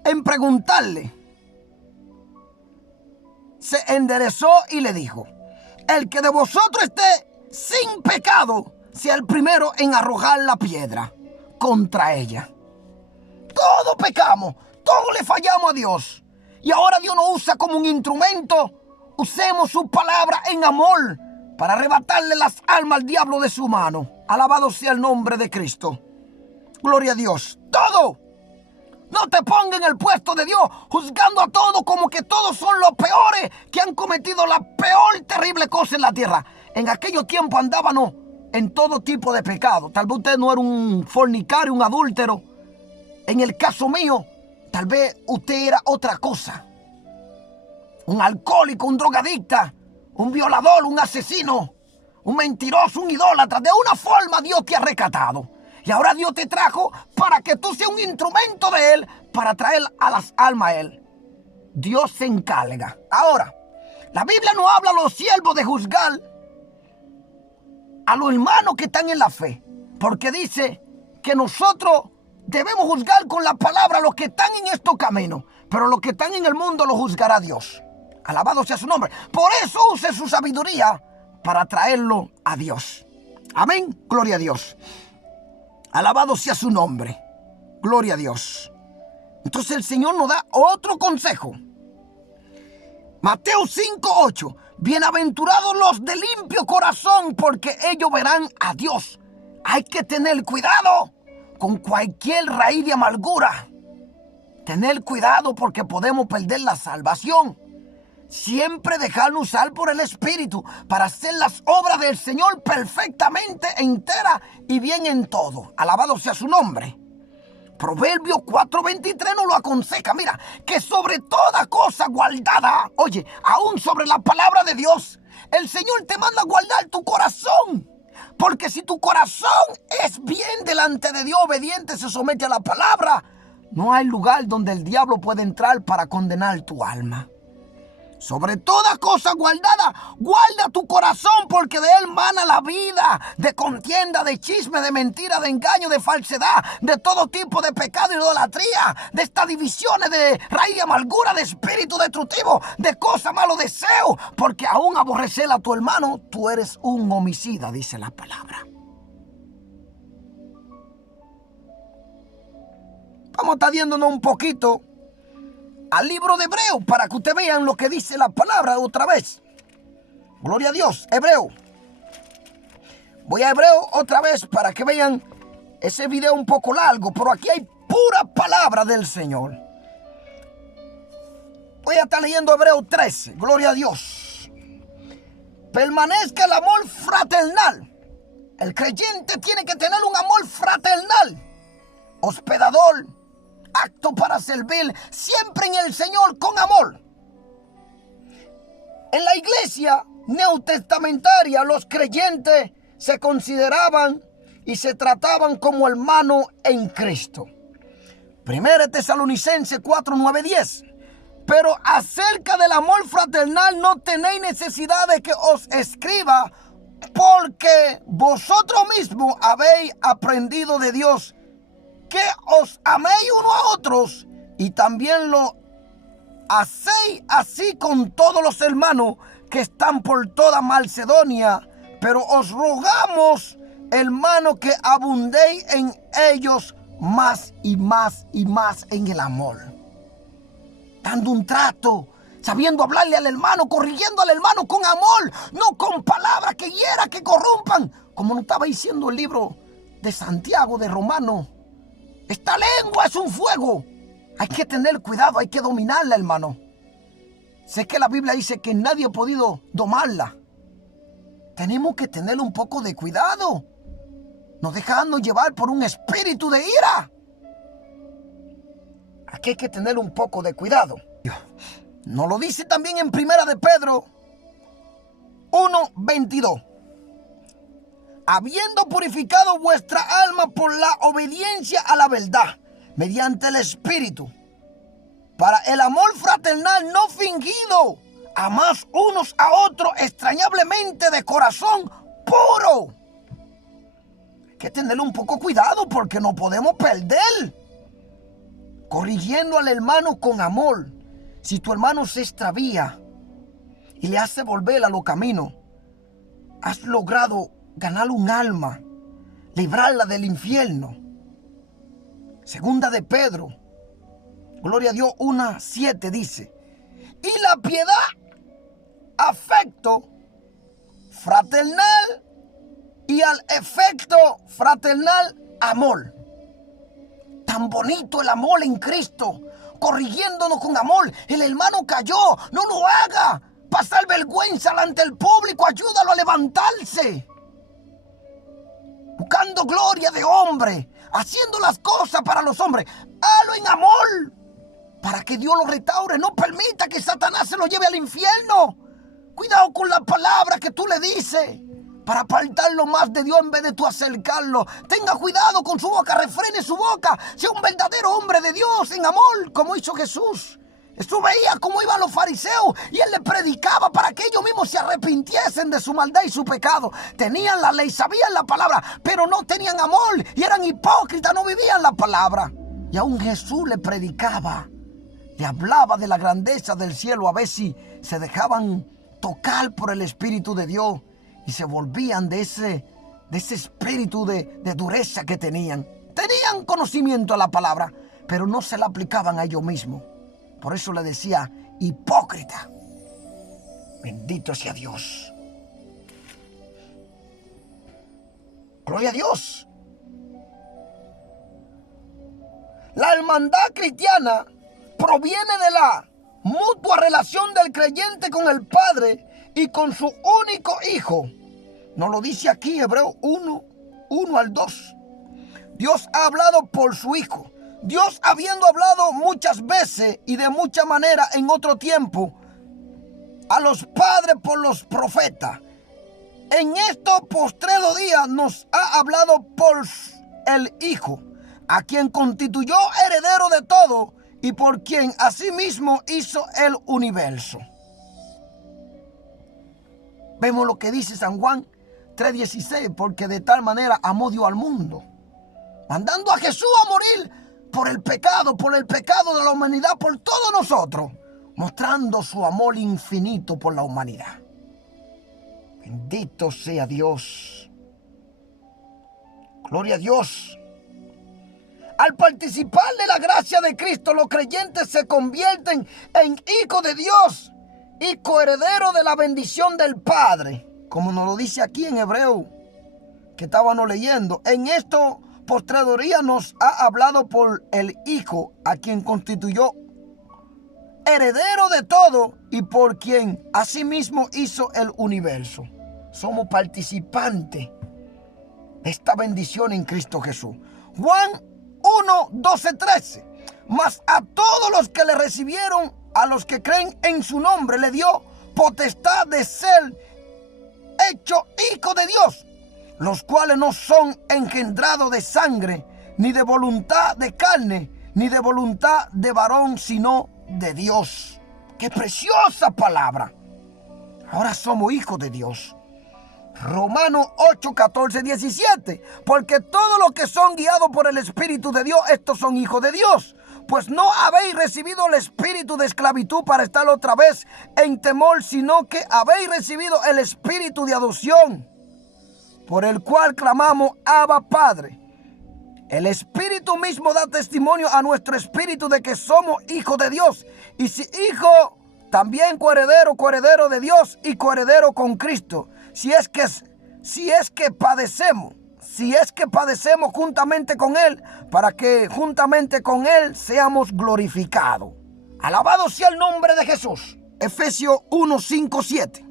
en preguntarle, se enderezó y le dijo, el que de vosotros esté sin pecado, sea el primero en arrojar la piedra contra ella. Todos pecamos, todos le fallamos a Dios. Y ahora Dios nos usa como un instrumento. Usemos su palabra en amor para arrebatarle las almas al diablo de su mano. Alabado sea el nombre de Cristo. Gloria a Dios. Todo. No te pongas en el puesto de Dios juzgando a todos como que todos son los peores que han cometido la peor terrible cosa en la tierra. En aquellos tiempos andábamos en todo tipo de pecado. Tal vez usted no era un fornicario, un adúltero. En el caso mío, tal vez usted era otra cosa. Un alcohólico, un drogadicta, un violador, un asesino, un mentiroso, un idólatra. De una forma Dios te ha rescatado. Y ahora Dios te trajo para que tú seas un instrumento de Él para traer a las almas a Él. Dios se encarga. Ahora, la Biblia no habla a los siervos de juzgar a los hermanos que están en la fe. Porque dice que nosotros debemos juzgar con la palabra a los que están en estos caminos. Pero los que están en el mundo los juzgará Dios. Alabado sea su nombre. Por eso use su sabiduría para traerlo a Dios. Amén. Gloria a Dios. Alabado sea su nombre. Gloria a Dios. Entonces el Señor nos da otro consejo. Mateo 5:8. Bienaventurados los de limpio corazón, porque ellos verán a Dios. Hay que tener cuidado con cualquier raíz de amargura. Tener cuidado porque podemos perder la salvación. Siempre dejarnos usar por el Espíritu para hacer las obras del Señor perfectamente, entera y bien en todo. Alabado sea su nombre. Proverbios 4:23 nos lo aconseja. Mira, que sobre toda cosa guardada, oye, aún sobre la palabra de Dios, el Señor te manda a guardar tu corazón. Porque si tu corazón es bien delante de Dios, obediente, se somete a la palabra, no hay lugar donde el diablo pueda entrar para condenar tu alma. Sobre toda cosa guardada, guarda tu corazón, porque de él mana la vida, de contienda, de chisme, de mentira, de engaño, de falsedad, de todo tipo de pecado y idolatría, de estas divisiones, de raíz de amargura, de espíritu destructivo, de cosas malos deseos, porque aún aborrecer a tu hermano, tú eres un homicida, dice la palabra. Vamos a estar viéndonos un poquito al libro de Hebreo para que ustedes vean lo que dice la palabra otra vez. Gloria a Dios. Hebreo. Voy a Hebreo otra vez para que vean ese video un poco largo, pero aquí hay pura palabra del Señor. Voy a estar leyendo Hebreos 13, gloria a Dios. Permanezca el amor fraternal. El creyente tiene que tener un amor fraternal, hospedador, acto para servir, siempre en el Señor con amor. En la iglesia neotestamentaria, los creyentes se consideraban y se trataban como hermanos en Cristo. 1 Tesalonicenses 4, 9, 10. Pero acerca del amor fraternal no tenéis necesidad de que os escriba, porque vosotros mismos habéis aprendido de Dios que os améis unos a otros, y también lo hacéis así con todos los hermanos que están por toda Macedonia. Pero os rogamos, hermanos, que abundéis en ellos más y más y más en el amor, dando un trato, sabiendo hablarle al hermano, corrigiendo al hermano con amor, no con palabras que hieran, que corrompan, como nos estaba diciendo el libro de Santiago, de Romano. Esta lengua es un fuego. Hay que tener cuidado, hay que dominarla, hermano. Sé que la Biblia dice que nadie ha podido domarla. Tenemos que tener un poco de cuidado, no dejarnos llevar por un espíritu de ira. Aquí hay que tener un poco de cuidado. Nos lo dice también en 1 de Pedro 1:22. Habiendo purificado vuestra alma por la obediencia a la verdad, mediante el Espíritu, para el amor fraternal no fingido, amás unos a otros extrañablemente de corazón puro. Hay que tener un poco cuidado porque no podemos perder. Corrigiendo al hermano con amor. Si tu hermano se extravía y le hace volver a los caminos, has logrado ganar un alma, librarla del infierno. Segunda de Pedro, gloria a Dios, 1:7 dice: y la piedad, afecto fraternal, y al efecto fraternal, amor. Tan bonito el amor en Cristo, corrigiéndonos con amor. El hermano cayó, no lo haga pasar vergüenza ante el público, ayúdalo a levantarse. Buscando gloria de hombre, haciendo las cosas para los hombres, hazlo en amor, para que Dios lo restaure. No permita que Satanás se lo lleve al infierno. Cuidado con la palabra que tú le dices, para apartarlo más de Dios en vez de tú acercarlo. Tenga cuidado con su boca, refrene su boca. Sea un verdadero hombre de Dios en amor, como hizo Jesús. Jesús veía cómo iban los fariseos y él les predicaba para que ellos mismos se arrepintiesen de su maldad y su pecado. Tenían la ley, sabían la palabra, pero no tenían amor y eran hipócritas, no vivían la palabra. Y aún Jesús le predicaba, le hablaba de la grandeza del cielo, a ver si se dejaban tocar por el Espíritu de Dios y se volvían de ese espíritu de dureza que tenían. Tenían conocimiento de la palabra, pero no se la aplicaban a ellos mismos. Por eso le decía hipócrita. Bendito sea Dios. Gloria a Dios. La hermandad cristiana proviene de la mutua relación del creyente con el Padre y con su único Hijo. Nos lo dice aquí Hebreos 1:1-2. Dios ha hablado por su Hijo. Dios, habiendo hablado muchas veces y de mucha manera en otro tiempo a los padres por los profetas, en estos postreros días nos ha hablado por el Hijo, a quien constituyó heredero de todo y por quien asimismo hizo el universo. Vemos lo que dice San Juan 3:16, porque de tal manera amó Dios al mundo, mandando a Jesús a morir por el pecado de la humanidad, por todos nosotros, mostrando su amor infinito por la humanidad. Bendito sea Dios. Gloria a Dios. Al participar de la gracia de Cristo, los creyentes se convierten en hijos de Dios y coherederos de la bendición del Padre, como nos lo dice aquí en Hebreo, que estábamos leyendo. En esto postraduría nos ha hablado por el Hijo, a quien constituyó heredero de todo y por quien asimismo hizo el universo. Somos participantes de esta bendición en Cristo Jesús. Juan 1, 12, 13. Mas a todos los que le recibieron, a los que creen en su nombre, le dio potestad de ser hecho hijo de Dios, los cuales no son engendrados de sangre, ni de voluntad de carne, ni de voluntad de varón, sino de Dios. ¡Qué preciosa palabra! Ahora somos hijos de Dios. Romanos 8, 14, 17. Porque todos los que son guiados por el Espíritu de Dios, estos son hijos de Dios. Pues no habéis recibido el espíritu de esclavitud para estar otra vez en temor, sino que habéis recibido el espíritu de adopción, por el cual clamamos, Abba, Padre. El Espíritu mismo da testimonio a nuestro espíritu de que somos hijos de Dios. Y si hijo, también coheredero de Dios y coheredero con Cristo. Si es que padecemos juntamente con Él, para que juntamente con Él seamos glorificados. Alabado sea el nombre de Jesús. Efesios 1, 5, 7.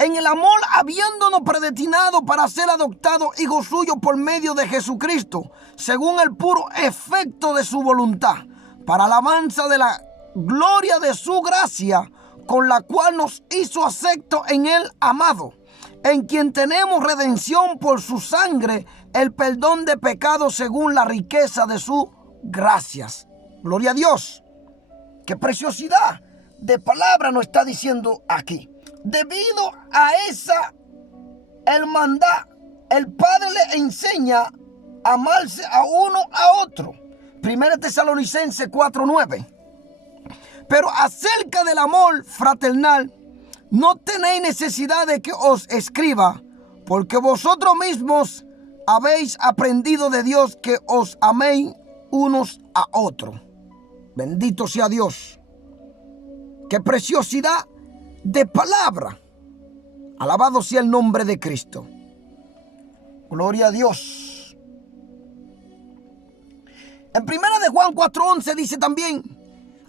En el amor, habiéndonos predestinado para ser adoptados hijos suyos por medio de Jesucristo, según el puro efecto de su voluntad, para alabanza de la gloria de su gracia, con la cual nos hizo aceptos en el amado, en quien tenemos redención por su sangre, el perdón de pecados según la riqueza de sus gracias. Gloria a Dios. Qué preciosidad de palabra nos está diciendo aquí. Debido a esa hermandad, el Padre le enseña a amarse a uno a otro. 1 Tesalonicenses 4:9. Pero acerca del amor fraternal, no tenéis necesidad de que os escriba, porque vosotros mismos habéis aprendido de Dios que os améis unos a otros. Bendito sea Dios. Qué preciosidad de palabra. Alabado sea el nombre de Cristo. Gloria a Dios. En 1 de Juan 4:11 dice también,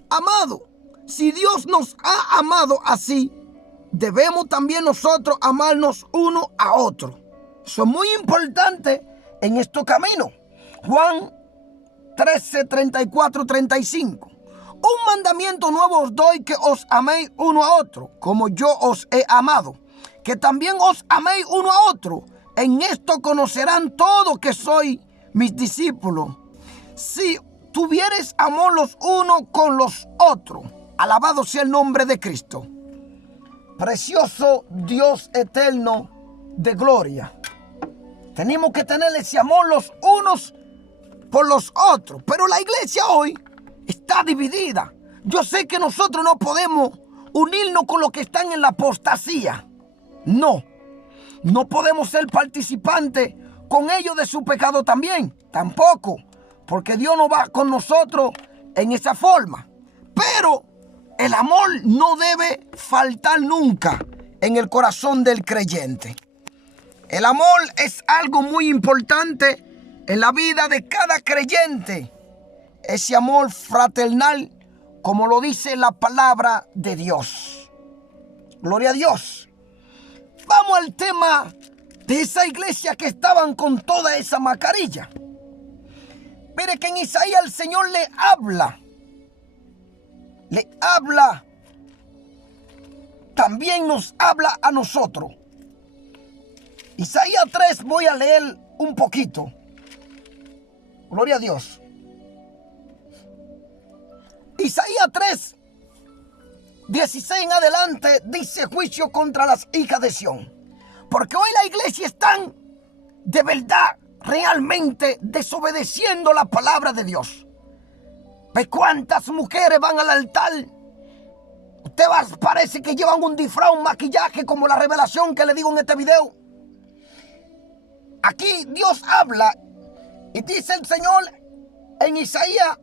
amado, si Dios nos ha amado así, debemos también nosotros amarnos uno a otro. Eso es muy importante en este camino. Juan 13, 34, 35. Un mandamiento nuevo os doy, que os améis uno a otro, como yo os he amado, que también os améis uno a otro. En esto conocerán todos que sois mis discípulos, si tuviereis amor los unos con los otros. Alabado sea el nombre de Cristo. Precioso Dios eterno de gloria. Tenemos que tener ese amor los unos por los otros. Pero la iglesia hoy está dividida. Yo sé que nosotros no podemos unirnos con los que están en la apostasía. No podemos ser participantes con ellos de su pecado también. Tampoco. Porque Dios no va con nosotros en esa forma. Pero el amor no debe faltar nunca en el corazón del creyente. El amor es algo muy importante en la vida de cada creyente. Ese amor fraternal, como lo dice la palabra de Dios. Gloria a Dios. Vamos al tema de esa iglesia que estaban con toda esa mascarilla. Mire que en Isaías el Señor le habla, también nos habla a nosotros. Isaías 3, voy a leer un poquito. Gloria a Dios. Isaías 3, 16 en adelante dice: juicio contra las hijas de Sión. Porque hoy la iglesia están de verdad, realmente desobedeciendo la palabra de Dios. ¿Ve cuántas mujeres van al altar? Usted parece que llevan un disfraz, un maquillaje, como la revelación que le digo en este video. Aquí Dios habla y dice el Señor en Isaías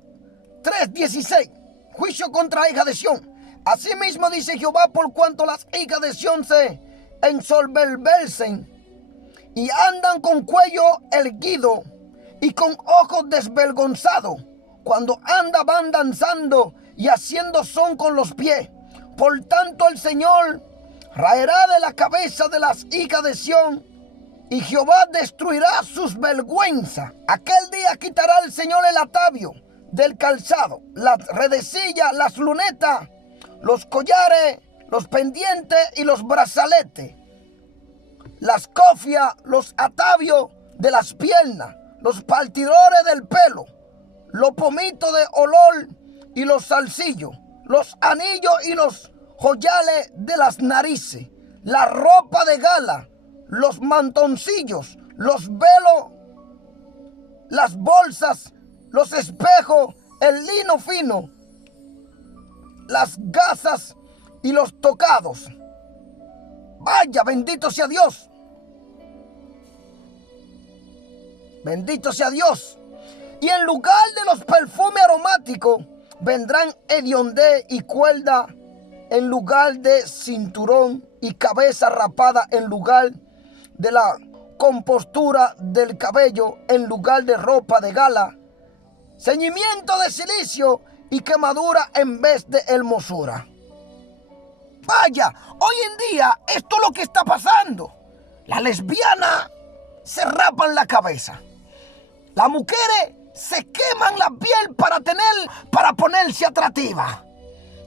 3:16, juicio contra hijas de Sión. Asimismo dice Jehová, por cuanto las hijas de Sión se ensoberbercen y andan con cuello erguido y con ojos desvergonzados, cuando van danzando y haciendo son con los pies. Por tanto el Señor raerá de la cabeza de las hijas de Sión, y Jehová destruirá sus vergüenzas. Aquel día quitará el Señor el atavio del calzado, las redecillas, las lunetas, los collares, los pendientes y los brazaletes, las cofias, los atavios de las piernas, los partidores del pelo, los pomitos de olor y los zarcillos, los anillos y los joyales de las narices, la ropa de gala, los mantoncillos, los velos, las bolsas, los espejos, el lino fino, las gasas y los tocados. Vaya, bendito sea Dios. Bendito sea Dios. Y en lugar de los perfumes aromáticos vendrán hediondez y cuerda en lugar de cinturón, y cabeza rapada en lugar de la compostura del cabello, en lugar de ropa de gala, ceñimiento de silicio y quemadura en vez de hermosura. Vaya, hoy en día esto es lo que está pasando. Las lesbianas se rapan la cabeza. Las mujeres se queman la piel para ponerse atractiva.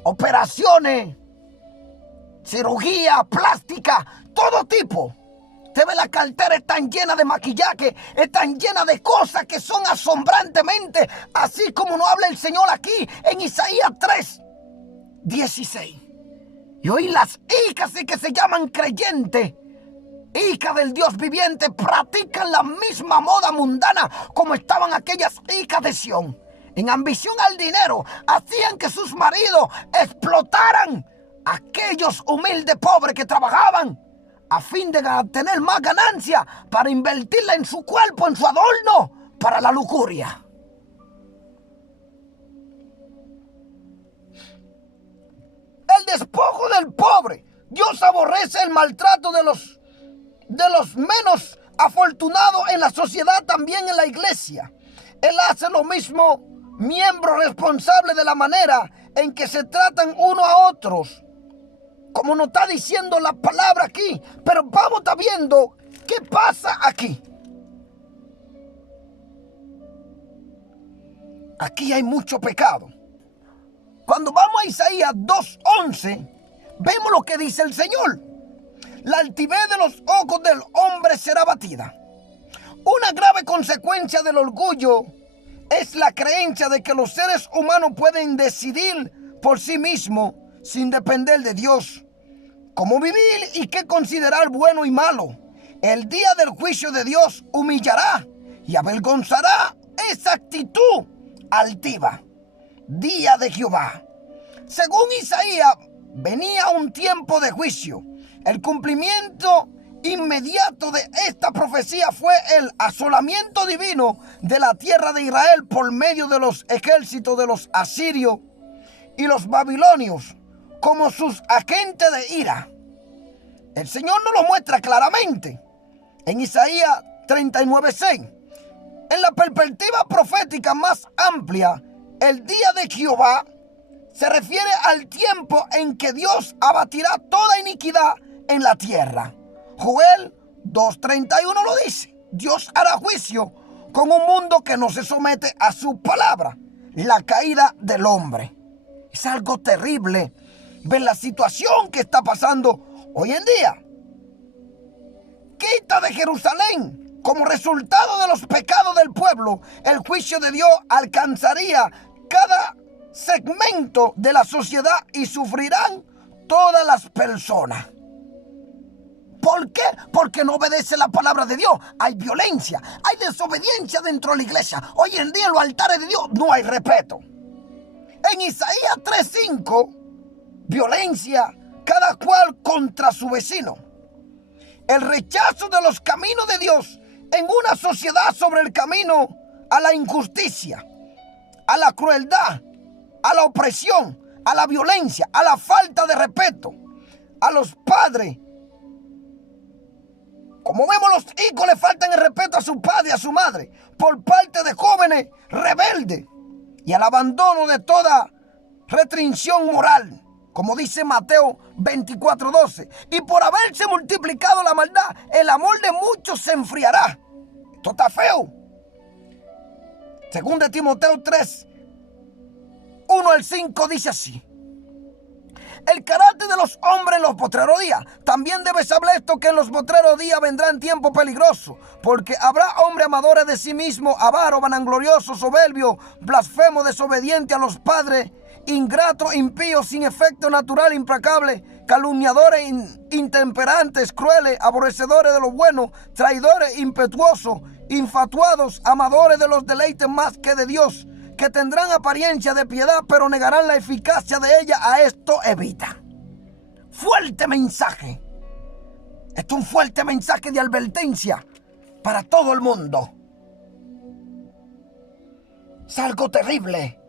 Operaciones, cirugía, plástica, todo tipo. Usted ve la cartera, están llenas de maquillaje, están llenas de cosas que son asombrantemente, así como nos habla el Señor aquí en Isaías 3:16. Y hoy las hijas que se llaman creyentes, hijas del Dios viviente, practican la misma moda mundana como estaban aquellas hijas de Sión. En ambición al dinero, hacían que sus maridos explotaran a aquellos humildes pobres que trabajaban a fin de tener más ganancia para invertirla en su cuerpo, en su adorno, para la lujuria. El despojo del pobre. Dios aborrece el maltrato de los menos afortunados en la sociedad, también en la iglesia. Él hace lo mismo, miembros responsables de la manera en que se tratan unos a otros, como nos está diciendo la palabra aquí. Pero vamos a estar viendo qué pasa aquí. Aquí hay mucho pecado. Cuando vamos a Isaías 2:11, vemos lo que dice el Señor. La altivez de los ojos del hombre será abatida. Una grave consecuencia del orgullo es la creencia de que los seres humanos pueden decidir por sí mismos sin depender de Dios cómo vivir y qué considerar bueno y malo. El día del juicio de Dios humillará y avergonzará esa actitud altiva. Día de Jehová. Según Isaías, venía un tiempo de juicio. El cumplimiento inmediato de esta profecía fue el asolamiento divino de la tierra de Israel por medio de los ejércitos de los asirios y los babilonios como sus agentes de ira. El Señor nos lo muestra claramente en Isaías 39:6. En la perspectiva profética más amplia, el día de Jehová se refiere al tiempo en que Dios abatirá toda iniquidad en la tierra. Joel 2:31 lo dice. Dios hará juicio con un mundo que no se somete a su palabra. La caída del hombre. Es algo terrible ver la situación que está pasando hoy en día. Quita de Jerusalén. Como resultado de los pecados del pueblo, el juicio de Dios alcanzaría cada segmento de la sociedad y sufrirán todas las personas. ¿Por qué? Porque no obedece la palabra de Dios. Hay violencia, hay desobediencia dentro de la iglesia. Hoy en día en los altares de Dios no hay respeto. En Isaías 3:5, violencia, cada cual contra su vecino. El rechazo de los caminos de Dios en una sociedad sobre el camino a la injusticia, a la crueldad, a la opresión, a la violencia, a la falta de respeto, a los padres Como vemos, los hijos le faltan el respeto a su padre y a su madre por parte de jóvenes rebeldes y al abandono de toda restricción moral, como dice Mateo 24:12. Y por haberse multiplicado la maldad, el amor de muchos se enfriará. Esto está feo. Según de Timoteo 3, 1-5 dice así: el carácter de los hombres en los postreros días. También debes saber esto, que en los postreros días vendrán tiempos peligrosos, porque habrá hombres amadores de sí mismos, avaros, vanagloriosos, soberbios, blasfemos, desobedientes a los padres, ingratos, impíos, sin efecto natural, implacables, calumniadores, intemperantes, crueles, aborrecedores de lo bueno, traidores, impetuosos, infatuados, amadores de los deleites más que de Dios, que tendrán apariencia de piedad, pero negarán la eficacia de ella. A esto evita. Fuerte mensaje. Esto es un fuerte mensaje de advertencia para todo el mundo. Es algo terrible.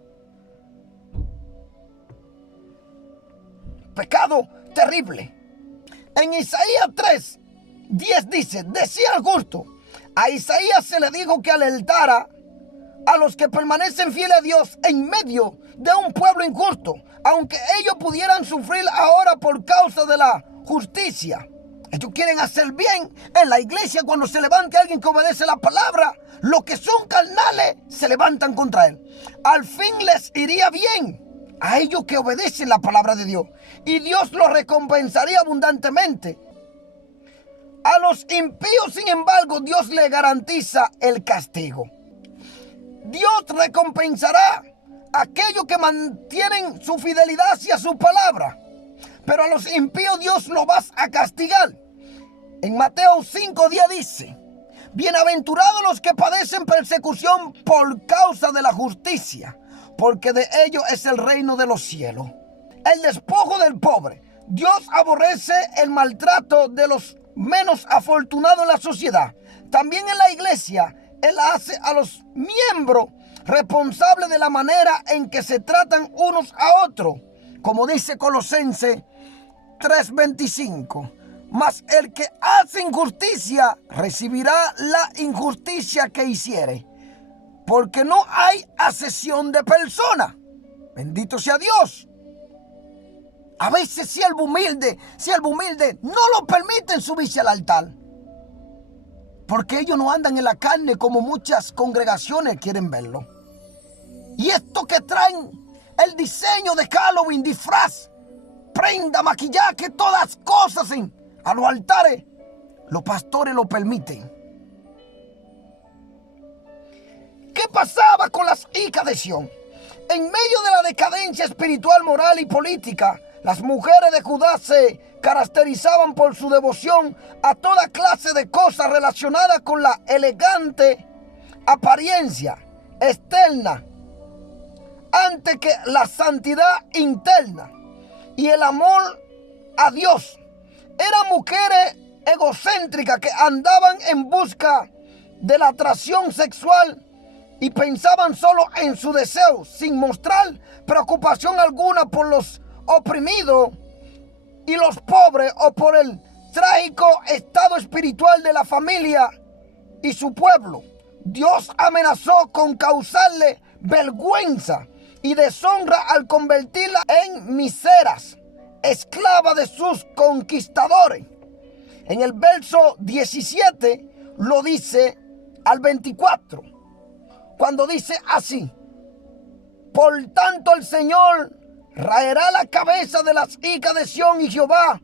Pecado terrible. En Isaías 3:10 dice: decía el justo. A Isaías se le dijo que alertara a los que permanecen fieles a Dios en medio de un pueblo injusto, aunque ellos pudieran sufrir ahora por causa de la justicia. Ellos quieren hacer bien en la iglesia. Cuando se levante alguien que obedece la palabra, los que son carnales se levantan contra él. Al fin les iría bien a ellos que obedecen la palabra de Dios, y Dios los recompensaría abundantemente. A los impíos, sin embargo, Dios le garantiza el castigo. Dios recompensará a aquellos que mantienen su fidelidad hacia su palabra, pero a los impíos Dios lo va a castigar. En Mateo 5:10 dice: bienaventurados los que padecen persecución por causa de la justicia, porque de ellos es el reino de los cielos. El despojo del pobre. Dios aborrece el maltrato de los menos afortunados en la sociedad. También en la iglesia, Él hace a los miembros responsables de la manera en que se tratan unos a otros, como dice Colosenses 3:25. Mas el que hace injusticia recibirá la injusticia que hiciere, porque no hay acepción de persona. Bendito sea Dios. A veces siervo humilde no lo permiten subirse al altar, porque ellos no andan en la carne como muchas congregaciones quieren verlo. Y esto que traen el diseño de Halloween, disfraz, prenda, maquillaje, todas cosas a los altares, los pastores lo permiten. ¿Qué pasaba con las hijas de Sión? En medio de la decadencia espiritual, moral y política, las mujeres de Judá se caracterizaban por su devoción a toda clase de cosas relacionadas con la elegante apariencia externa, antes que la santidad interna y el amor a Dios. Eran mujeres egocéntricas que andaban en busca de la atracción sexual y pensaban solo en su deseo, sin mostrar preocupación alguna por los oprimidos y los pobres, o por el trágico estado espiritual de la familia y su pueblo. Dios amenazó con causarle vergüenza y deshonra al convertirla en miseras, esclava de sus conquistadores. En el verso 17 lo dice al 24, cuando dice así: por tanto el Señor raerá la cabeza de las hijas de Sión, y Jehová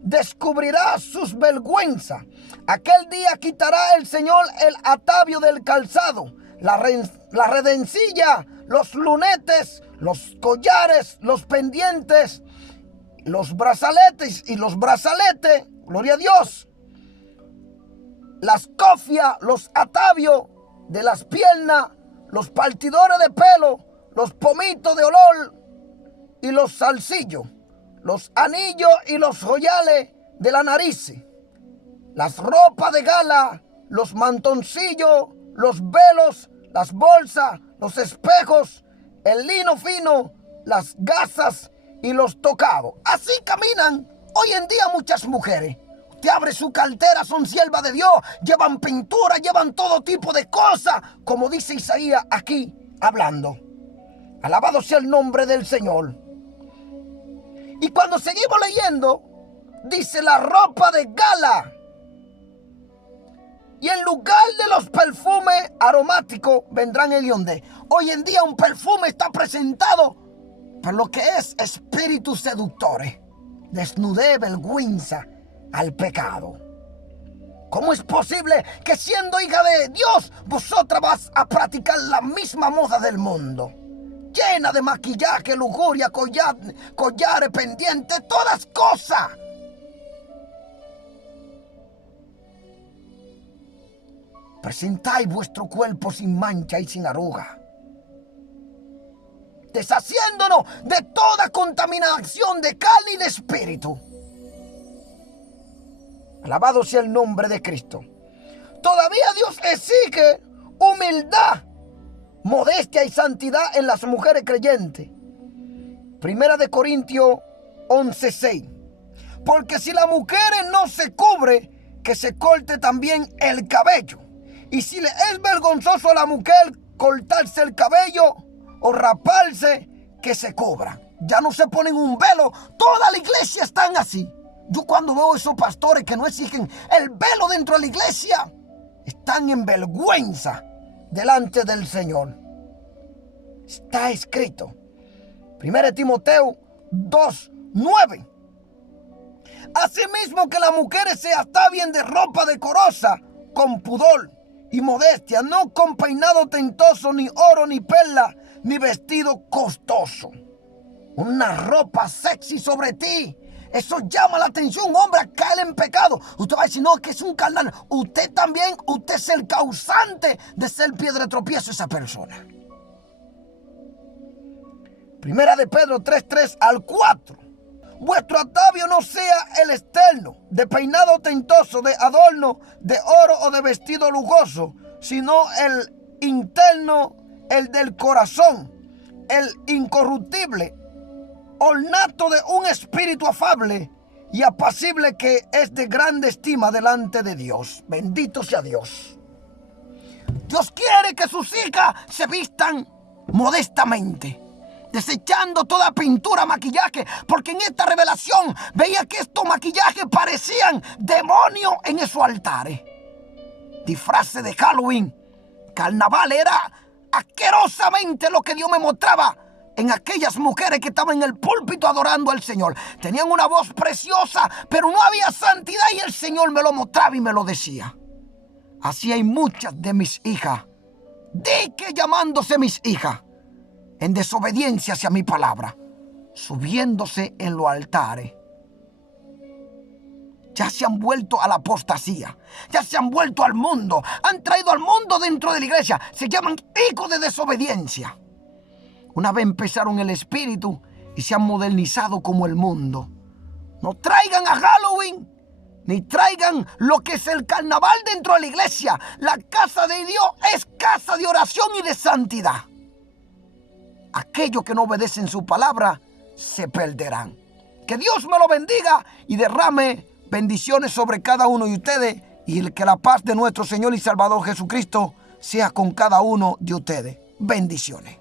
descubrirá sus vergüenzas. Aquel día quitará el Señor el atavio del calzado, la redencilla, los lunetes, los collares, los pendientes, los brazaletes y los brazaletes, gloria a Dios, las cofias, los atavios de las piernas, los partidores de pelo, los pomitos de olor y los zarcillos, los anillos y los joyales de la nariz, las ropas de gala, los mantoncillos, los velos, las bolsas, los espejos, el lino fino, las gasas y los tocados. Así caminan hoy en día muchas mujeres. te abre su cartera, son siervas de Dios, llevan pintura, llevan todo tipo de cosas, como dice Isaías aquí hablando. Alabado sea el nombre del Señor. Y cuando seguimos leyendo, dice la ropa de gala. Y en lugar de los perfumes aromáticos vendrán hediondos. Hoy en día un perfume está presentado por lo que es espíritus seductores, desnudez, vergüenza al pecado. ¿Cómo es posible que siendo hija de Dios, vosotras vas a practicar la misma moda del mundo? Llena de maquillaje, lujuria, collares, pendientes, todas cosas. Presentáis vuestro cuerpo sin mancha y sin arruga, deshaciéndonos de toda contaminación de carne y de espíritu. Alabado sea el nombre de Cristo. Todavía Dios exige humildad, modestia y santidad en las mujeres creyentes. Primera de Corintios 11:6. Porque si la mujer no se cubre, que se corte también el cabello. Y si le es vergonzoso a la mujer cortarse el cabello o raparse, que se cubra. Ya no se ponen un velo. Toda la iglesia están así. Yo cuando veo esos pastores que no exigen el velo dentro de la iglesia, están en vergüenza delante del Señor. Está escrito. 1 Timoteo 2:9. Asimismo que las mujeres se atavíen de ropa decorosa, con pudor y modestia, no con peinado tentoso, ni oro, ni perla, ni vestido costoso. Una ropa sexy sobre ti. Eso llama la atención, hombre, a caer en pecado. Usted va a decir, no, que es un carnal. Usted también, usted es el causante de ser piedra de tropiezo esa persona. Primera de Pedro 3:3-4. Vuestro atavio no sea el externo, de peinado tentoso, de adorno, de oro o de vestido lujoso, sino el interno, el del corazón, el incorruptible, ornato de un espíritu afable y apacible, que es de grande estima delante de Dios. Bendito sea Dios. Dios quiere que sus hijas se vistan modestamente, desechando toda pintura, maquillaje, porque en esta revelación veía que estos maquillajes parecían demonios en esos altares. Disfraces de Halloween, carnaval, era asquerosamente lo que Dios me mostraba en aquellas mujeres que estaban en el púlpito adorando al Señor. Tenían una voz preciosa, pero no había santidad, y el Señor me lo mostraba y me lo decía. Así hay muchas de mis hijas, di que llamándose mis hijas, en desobediencia hacia mi palabra, subiéndose en los altares. Ya se han vuelto a la apostasía, ya se han vuelto al mundo, han traído al mundo dentro de la iglesia, se llaman hijos de desobediencia. Una vez empezaron el espíritu y se han modernizado como el mundo. No traigan a Halloween, ni traigan lo que es el carnaval dentro de la iglesia. La casa de Dios es casa de oración y de santidad. Aquellos que no obedecen su palabra se perderán. Que Dios me lo bendiga y derrame bendiciones sobre cada uno de ustedes, y que la paz de nuestro Señor y Salvador Jesucristo sea con cada uno de ustedes. Bendiciones.